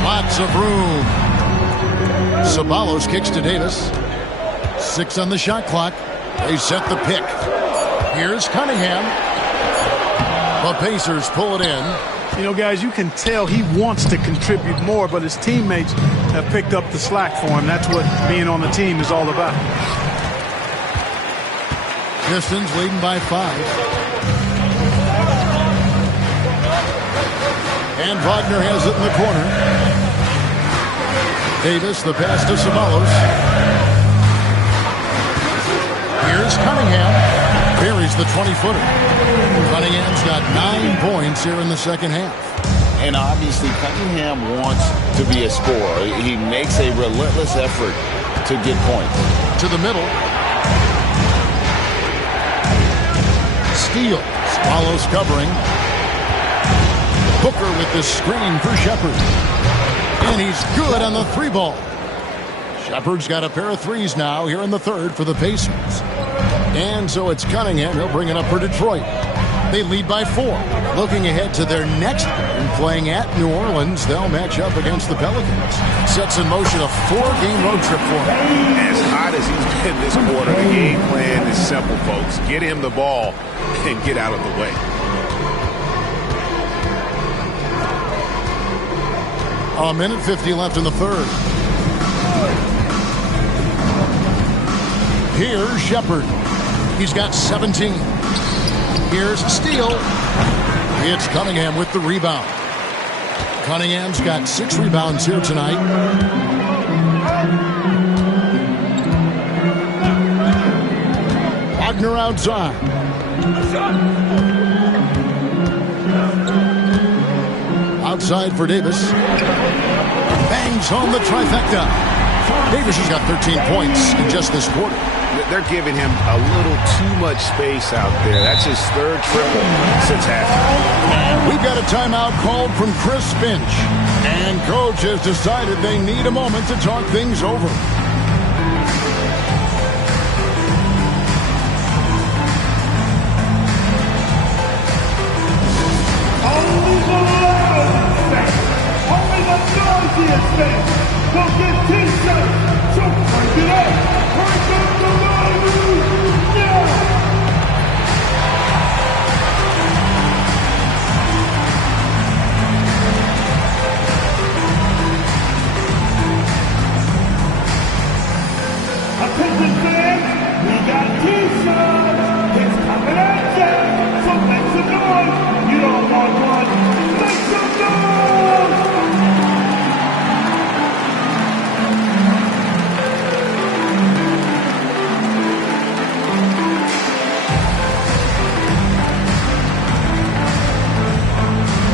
Lots of room. Ceballos kicks to Davis. 6 on the shot clock. They set the pick. Here's Cunningham. The Pacers pull it in. You know, guys, you can tell he wants to contribute more, but his teammates have picked up the slack for him. That's what being on the team is all about. Pistons leading by 5. And Wagner has it in the corner. Davis, the pass to Ceballos. Here's Cunningham. Buries the 20-footer. Cunningham's got 9 points here in the second half. And obviously Cunningham wants to be a scorer. He makes a relentless effort to get points. To the middle. Steal. Ceballos covering. Booker with the screen for Shepherd. And he's good on the 3-ball. Shepherd's got a pair of threes now here in the third for the Pacers. And so it's Cunningham. He'll bring it up for Detroit. They lead by 4. Looking ahead to their next game, playing at New Orleans, they'll match up against the Pelicans. Sets in motion a 4-game road trip for him. As hot as he's been this quarter, the game plan is simple, folks. Get him the ball and get out of the way. A minute 50 left in the third. Here's Shepherd. He's got 17. Here's Steele. It's Cunningham with the rebound. Cunningham's got 6 rebounds here tonight. Wagner outside. Outside for Davis. Bangs home the trifecta. Davis has got 13 points in just this quarter. They're giving him a little too much space out there. That's his 3rd triple since halftime. We've got a timeout called from Chris Finch. And coach has decided they need a moment to talk things over. Only the loud fans, only the noisiest fans will get T-shirts. So break it up. Break up the volume. Yeah. Attention fans, we got T-shirts. It's coming at you. So make some noise. You don't want one. Make some noise.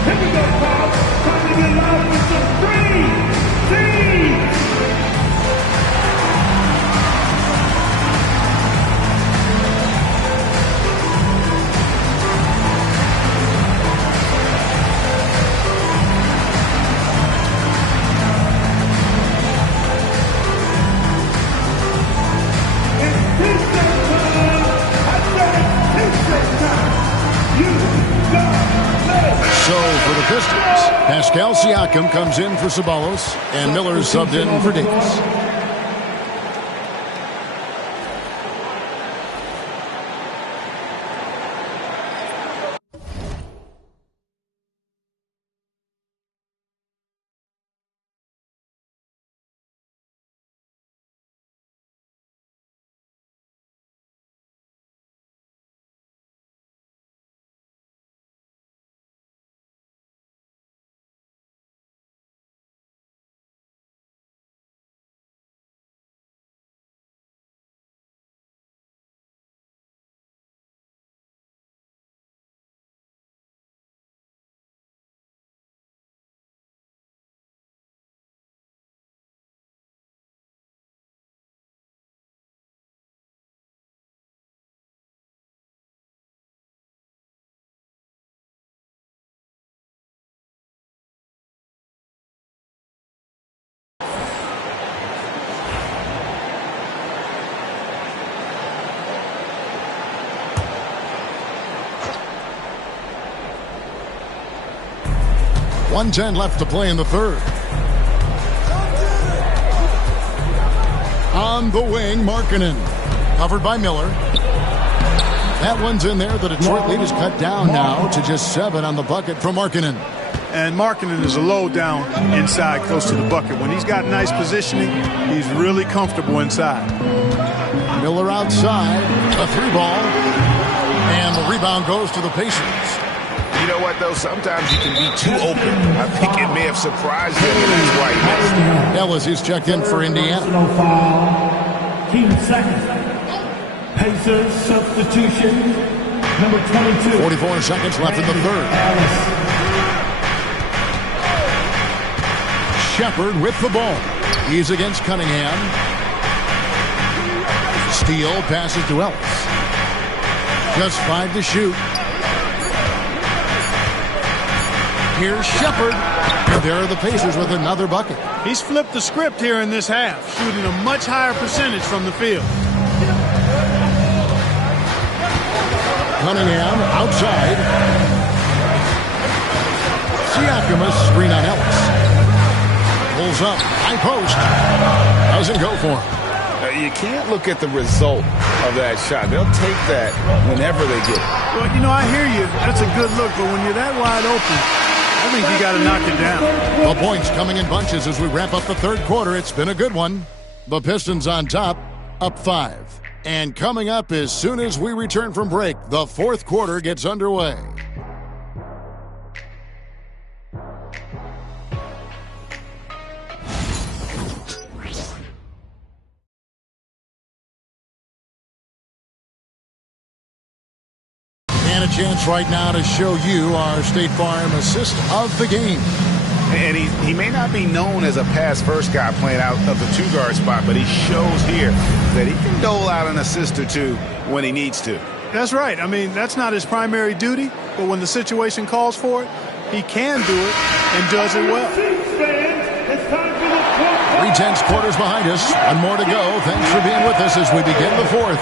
Here we go, Bob. Time to get loud with some green team. It's T-shirt time. I said T-shirt time. You got me. So for the Pistons, Pascal Siakam comes in for Ceballos, and Miller subbed in for Davis. .110 left to play in the third. On the wing, Markkanen. Covered by Miller. That one's in there. The Detroit lead is cut down now to just 7 on the bucket from Markkanen. And Markkanen is a low down inside close to the bucket. When he's got nice positioning, he's really comfortable inside. Miller outside. A 3-ball. And the rebound goes to the Pacers. You know what, though? Sometimes you can be too open. I think it may have surprised him, and that's why he missed. Ellis is checked in for Indiana. Personal foul. Team second. Pacers substitution. Number 22. 44 seconds left in the third. Shepard with the ball. He's against Cunningham. Steele passes to Ellis. Just 5 to shoot. Here's Shepard. And there are the Pacers with another bucket. He's flipped the script here in this half, shooting a much higher percentage from the field. Cunningham outside. Siakam screen on Ellis. Pulls up. High post. Doesn't go for him. You can't look at the result of that shot. They'll take that whenever they get it. Well, you know, I hear you. That's a good look, but when you're that wide open, I think you got to knock it down. The points coming in bunches as we wrap up the third quarter. It's been a good one. The Pistons on top, up 5. And coming up as soon as we return from break, the fourth quarter gets underway. And a chance right now to show you our State Farm assist of the game. And he may not be known as a pass-first guy playing out of the 2-guard spot, but he shows here that he can dole out an assist or two when he needs to. That's right. I mean, that's not his primary duty, but when the situation calls for it, he can do it and does it well. 3/10 quarters behind us. One more to go. Thanks for being with us as we begin the fourth.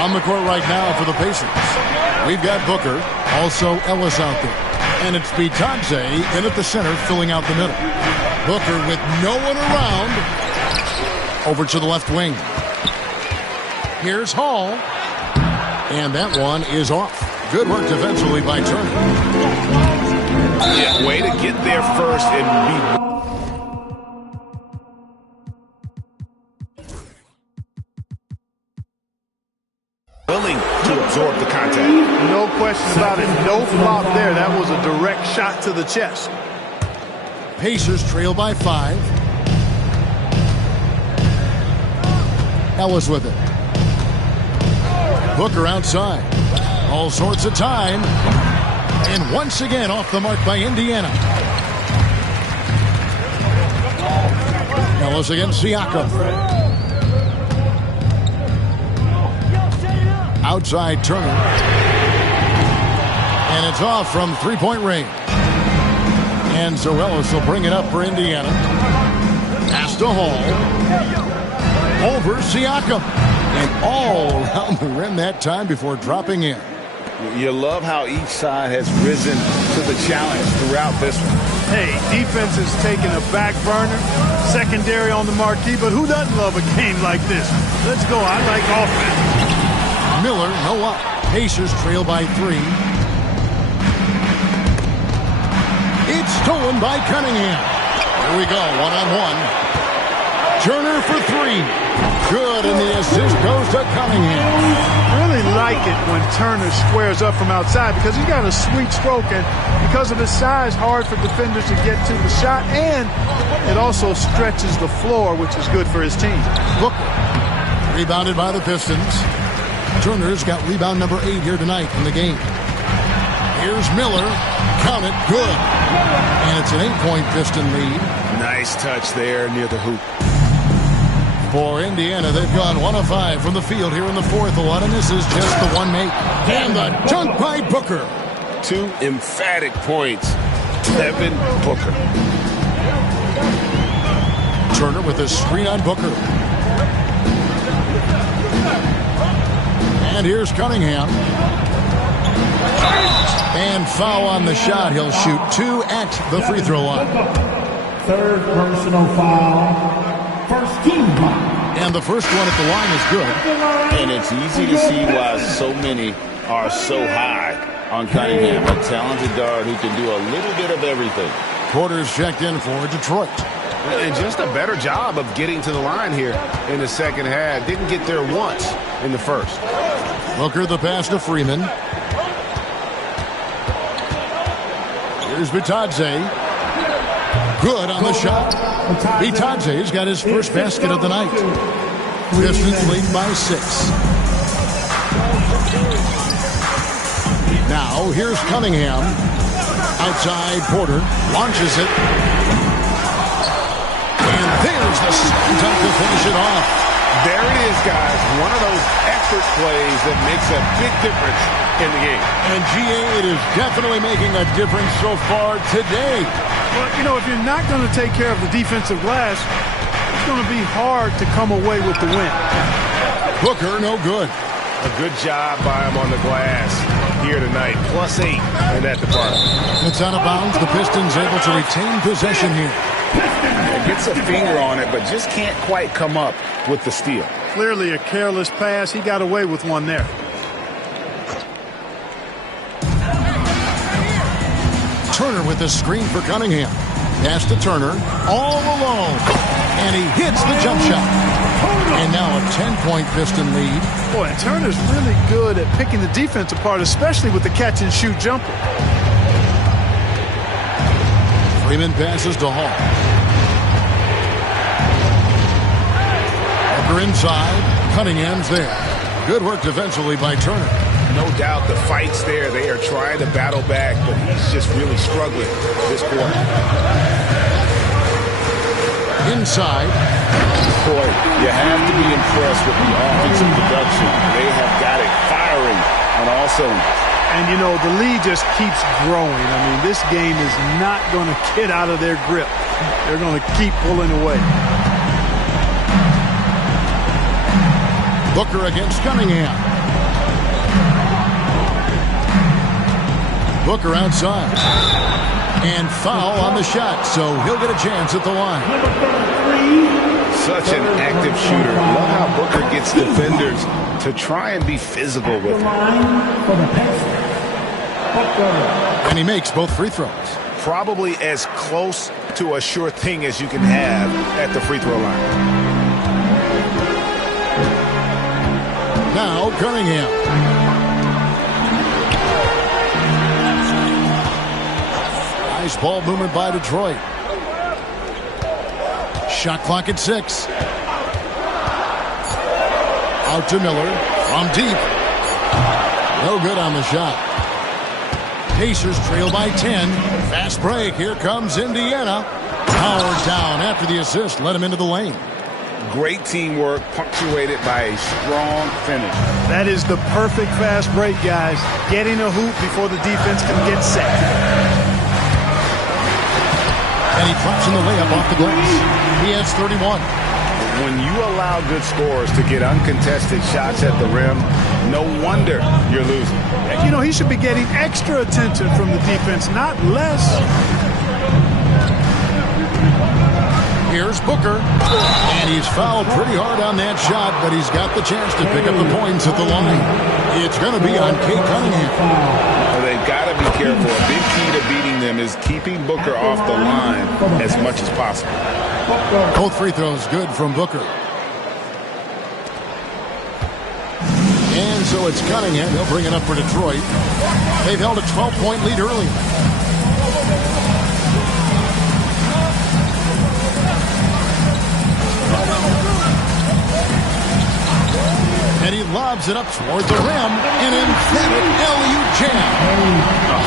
On the court right now for the Pacers, we've got Booker, also Ellis out there. And it's Bitadze in at the center, filling out the middle. Booker with no one around. Over to the left wing. Here's Hall. And that one is off. Good work defensively by Turner. Yeah, way to get there first and be willing to absorb the contact. No question about it. No flop there. That was a direct shot to the chest. Pacers trail by 5. Ellis with it. Booker outside. All sorts of time. And once again off the mark by Indiana. Ellis against Siakam. Outside Turner. And it's off from 3-point range. And so Ellis will bring it up for Indiana. Pass to Hall. Over Siakam. And all around the rim that time before dropping in. You love how each side has risen to the challenge throughout this one. Hey, defense is taking a back burner, secondary on the marquee, but who doesn't love a game like this? Let's go. I like offense. Miller, no up. Pacers trail by 3. It's stolen by Cunningham. Here we go, one-on-one. Turner for 3. Good, and the assist goes to Cunningham. I really like it when Turner squares up from outside because he's got a sweet stroke, and because of his size, hard for defenders to get to the shot, and it also stretches the floor, which is good for his team. Booker, rebounded by the Pistons. Turner's got rebound number 8 here tonight in the game. Here's Miller. Count it. Good. And it's an 8-point Piston lead. Nice touch there near the hoop. For Indiana, they've gone 1 of 5 from the field here in the fourth. A lot of misses, just the one make. And the dunk by Booker. 2 emphatic points. Devin Booker. Turner with a screen on Booker. And here's Cunningham. And foul on the shot. He'll shoot 2 at the free throw line. Third personal foul. First team foul. And the first one at the line is good. And it's easy to see why so many are so high on Cunningham, a talented guard who can do a little bit of everything. Quarters checked in for Detroit. And just a better job of getting to the line here in the second half. Didn't get there once in the first. Booker the pass to Freeman. Here's Vitadze. Good on the shot. Vitadze's got his first basket of the night. Pistons lead by 6. Now here's Cunningham. Outside Porter. Launches it. And there's the time to finish it off. There it is, guys. One of those effort plays that makes a big difference in the game. And GA, it is definitely making a difference so far today. Well, you know, if you're not going to take care of the defensive glass, it's going to be hard to come away with the win. Booker, no good. A good job by him on the glass here tonight. +8 in that department. It's out of bounds. The Pistons able to retain possession here. Gets a finger on it, but just can't quite come up with the steal. Clearly a careless pass. He got away with one there. Turner with the screen for Cunningham. Pass to Turner. All alone. And he hits the jump shot. And now a 10-point Piston lead. Boy, and Turner's really good at picking the defense apart, especially with the catch-and-shoot jumper. Freeman passes to Hall. Booker inside. Cunningham's there. Good work defensively by Turner. No doubt the fight's there. They are trying to battle back, but he's just really struggling this quarter. Inside. Boy, you have to be impressed with the offensive production. They have got it firing on all cylinders. And, you know, the lead just keeps growing. I mean, this game is not going to get out of their grip. They're going to keep pulling away. Booker against Cunningham. Booker outside. And foul on the shot, so he'll get a chance at the line. Such an active shooter. Love how Booker gets defenders to try and be physical with him. And he makes both free throws. Probably as close to a sure thing as you can have at the free throw line. Now Cunningham. Nice ball movement by Detroit. Shot clock at 6. Out to Miller from deep. No good on the shot. Pacers trail by 10. Fast break. Here comes Indiana. Howard down after the assist. Let him into the lane. Great teamwork punctuated by a strong finish. That is the perfect fast break, guys. Getting a hoop before the defense can get set. And he drops in the layup off the glass. He has 31. When you allow good scorers to get uncontested shots at the rim, no wonder you're losing. You know, he should be getting extra attention from the defense, not less. Here's Booker. And he's fouled pretty hard on that shot, but he's got the chance to pick up the points at the line. It's going to be on Kate Cunningham. Well, they've got to be careful. A big key to beating them is keeping Booker off the line as much as possible. Both free throws good from Booker. And so it's Cunningham. He'll bring it up for Detroit. They've held a 12-point lead early. And he lobs it up toward the rim. An emphatic alley-oop jam.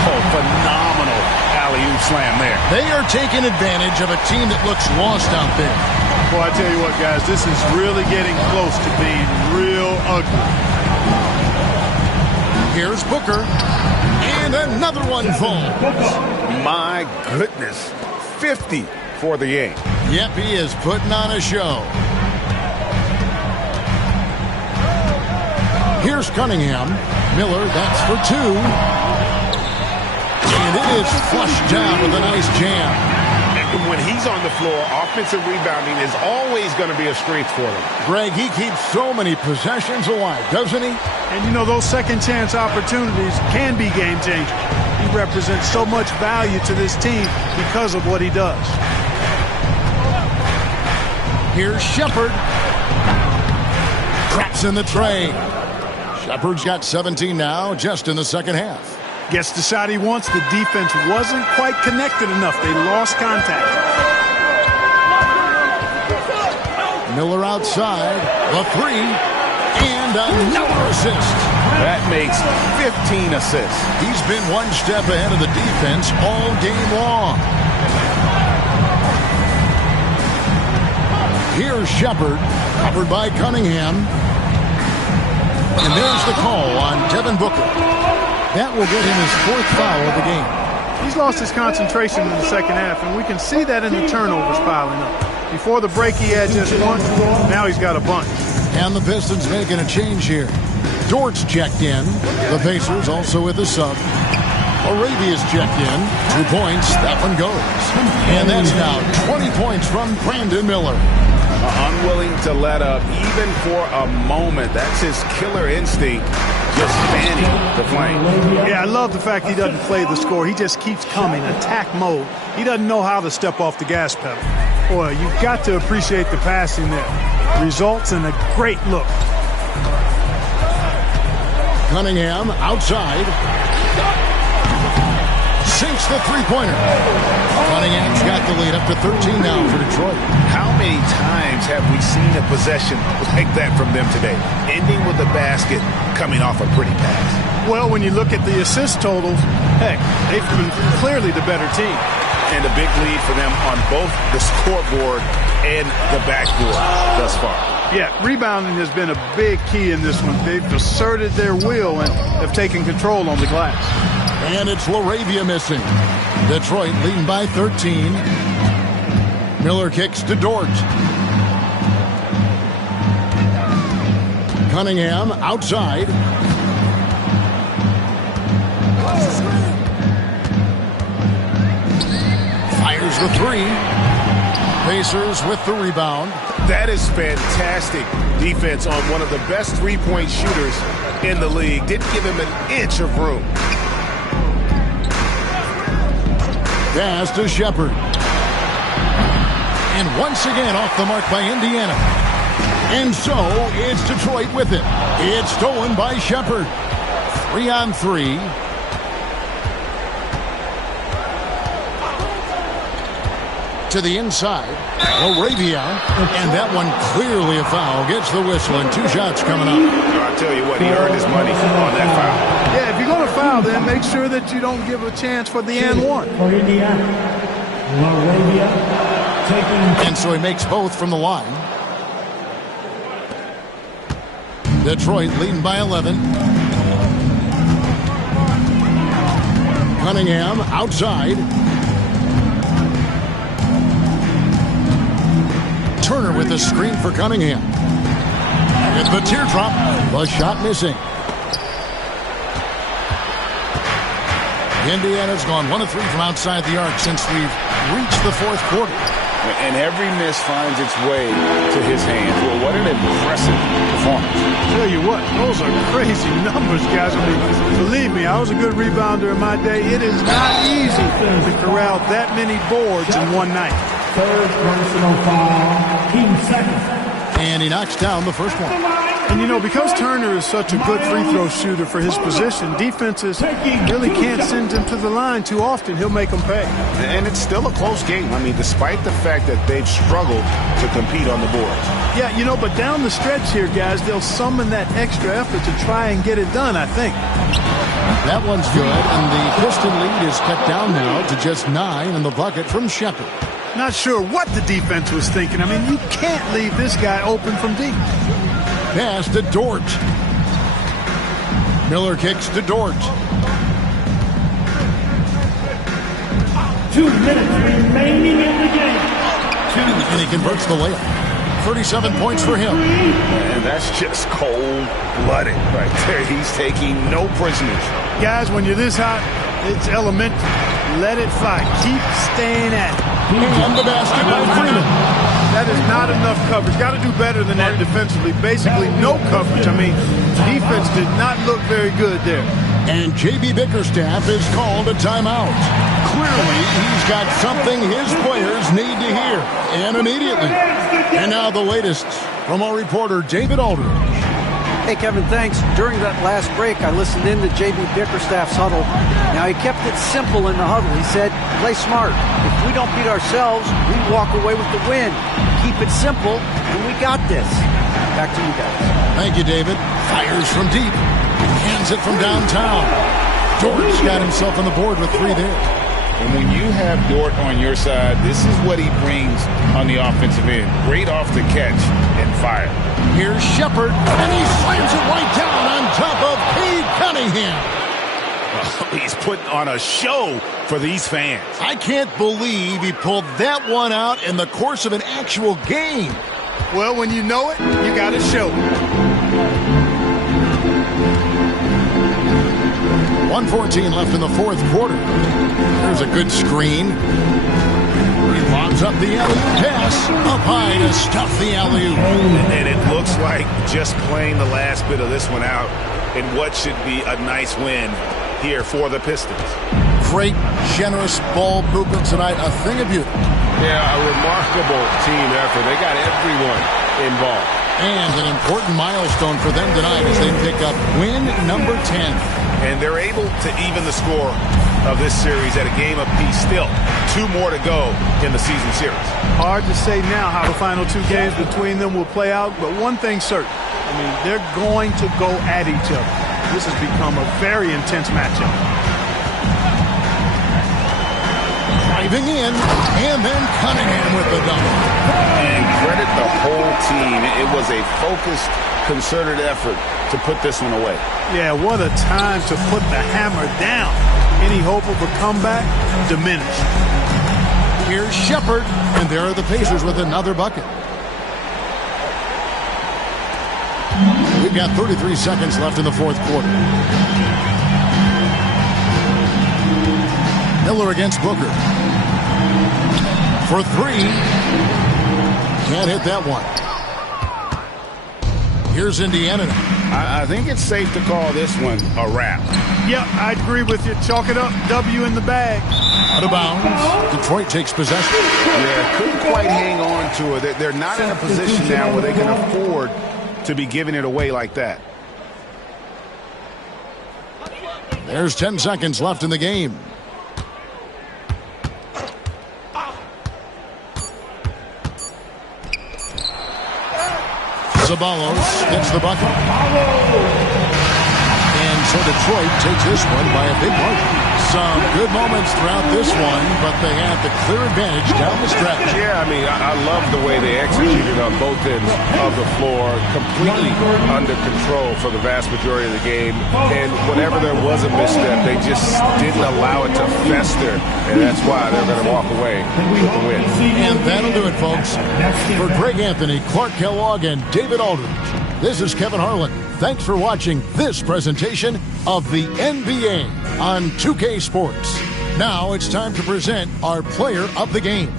Oh, phenomenal alley-oop slam there. They are taking advantage of a team that looks lost out there. Well, I tell you what, guys, this is really getting close to being real ugly. Here's Booker. And another one falls. My goodness. 50 for the game. Yep, he is putting on a show. Here's Cunningham. Miller, that's for 2. And it is flushed down with a nice jam. When he's on the floor, offensive rebounding is always going to be a strength for them. Greg, he keeps so many possessions alive, doesn't he? And you know, those second chance opportunities can be game changers. He represents so much value to this team because of what he does. Here's Shepard. Traps in the tray. Shepard's got 17 now, just in the second half. Gets the shot he wants. The defense wasn't quite connected enough. They lost contact. Miller outside. The three. And another assist. That makes 15 assists. He's been one step ahead of the defense all game long. Here's Shepard, covered by Cunningham. And there's the call on Devin Booker. That will get him his 4th foul of the game. He's lost his concentration in the second half, and we can see that in the turnovers piling up. Before the break, he had just one. Now he's got a bunch. And the Pistons making a change here. Dort's checked in. The Pacers also with a sub. Arabia's checked in. 2 points. That one goes. And that's now 20 points from Brandon Miller. Unwilling to let up even for a moment. That's his killer instinct, just fanning the flame. Yeah, I love the fact he doesn't play the score. He just keeps coming, attack mode. He doesn't know how to step off the gas pedal. Boy, you've got to appreciate the passing there. Results in a great look. Cunningham outside. Sinks the three-pointer. Cunningham's got the lead up to 13 now for Detroit. How many times have we seen a possession like that from them today? Ending with the basket, coming off a pretty pass. Well, when you look at the assist totals, heck, they've been clearly the better team. And a big lead for them on both the scoreboard and the backboard thus far. Yeah, rebounding has been a big key in this one. They've asserted their will and have taken control on the glass. And it's LaRavia missing. Detroit leading by 13. Miller kicks to Dort. Cunningham outside. Fires the three. Pacers with the rebound. That is fantastic defense on one of the best three-point shooters in the league. Didn't give him an inch of room. Pass to Shepard. And once again off the mark by Indiana. And so it's Detroit with it. It's stolen by Shepard. 3-on-3. To the inside. LaRavia. And that one clearly a foul. Gets the whistle and 2 shots coming up. I'll tell you what, he earned his money on that foul. Yeah, if you're going to foul, then make sure that you don't give a chance for the and one. For Indiana, LaRavia taking. And so he makes both from the line. Detroit leading by 11. Cunningham outside. Turner with the screen for Cunningham. It's the teardrop. The shot missing. Indiana's gone 1 of 3 from outside the arc since we've reached the 4th quarter. And every miss finds its way to his hands. Well, what an impressive performance. Tell you what, those are crazy numbers, guys. I mean, believe me, I was a good rebounder in my day. It is not easy to corral that many boards in one night. Third personal foul, team second. And he knocks down the first one. And, you know, because Turner is such a good free throw shooter for his position, defenses really can't send him to the line too often. He'll make them pay. And it's still a close game. I mean, despite the fact that they've struggled to compete on the boards. Yeah, you know, but down the stretch here, guys, they'll summon that extra effort to try and get it done, I think. That one's good, and the Piston lead is cut down now to just 9 in the bucket from Shepard. Not sure what the defense was thinking. I mean, you can't leave this guy open from deep. Pass to Dort. Miller kicks to Dort. 2 minutes remaining in the game. And he converts the layup. 37 points for him. And that's just cold-blooded right there. He's taking no prisoners. Guys, when you're this hot, it's elementary. Let it fly. Keep staying at it. And the basket by Freeman. That is not enough coverage. Got to do better than that defensively. Basically, no coverage. I mean, defense did not look very good there. And J.B. Bickerstaff is called a timeout. Clearly, he's got something his players need to hear, and immediately. And now the latest from our reporter, David Aldridge. Hey, Kevin, thanks. During that last break, I listened in to J.B. Bickerstaff's huddle. Now, he kept it simple in the huddle. He said, play smart. If we don't beat ourselves, we walk away with the win. Keep it simple, and we got this. Back to you guys. Thank you, David. Fires from deep. Hands it from downtown. Dort's got himself on the board with 3 there. And when you have Dort on your side, this is what he brings on the offensive end. Great off the catch and fire. Here's Shepard, and he slams it right down on top of Cade Cunningham. He's putting on a show for these fans. I can't believe he pulled that one out in the course of an actual game. Well, when you know it, you got to show it. 1:14 left in the fourth quarter. There's a good screen. He lobs up the alley-oop pass. Up high to stuff the alley-oop. And it looks like just playing the last bit of this one out in what should be a nice win here for the Pistons. Great, generous ball movement tonight. A thing of beauty. Yeah, a remarkable team effort. They got everyone involved. And an important milestone for them tonight as they pick up win number 10. And they're able to even the score of this series at a game apiece. Still, 2 more to go in the season series. Hard to say now how the final 2 games between them will play out, but one thing's certain. I mean, they're going to go at each other. This has become a very intense matchup. Driving in, and then Cunningham with the dunk. And credit the whole team. It was a focused, concerted effort to put this one away. Yeah, what a time to put the hammer down. Any hope of a comeback diminished. Here's Shepard, and there are the Pacers with another bucket. We've got 33 seconds left in the fourth quarter. Miller against Booker. For 3. Can't hit that one. Here's Indiana. I think it's safe to call this one a wrap. Yep, I agree with you. Chalk it up. W in the bag. Out of bounds. Detroit takes possession. Yeah, couldn't quite hang on to it. They're not in a position now where they can afford to be giving it away like that. There's 10 seconds left in the game. Zaballos gets the bucket. And so Detroit takes this one by a big margin. Some good moments throughout this one, but they had the clear advantage down the stretch. Yeah, I mean, I love the way they executed on both ends of the floor. Completely under control for the vast majority of the game. And whenever there was a misstep, they just didn't allow it to fester. And that's why they're going to walk away with the win. And that'll do it, folks. For Greg Anthony, Clark Kellogg, and David Aldridge, this is Kevin Harlan. Thanks for watching this presentation of the NBA on 2K Sports. Now it's time to present our player of the game.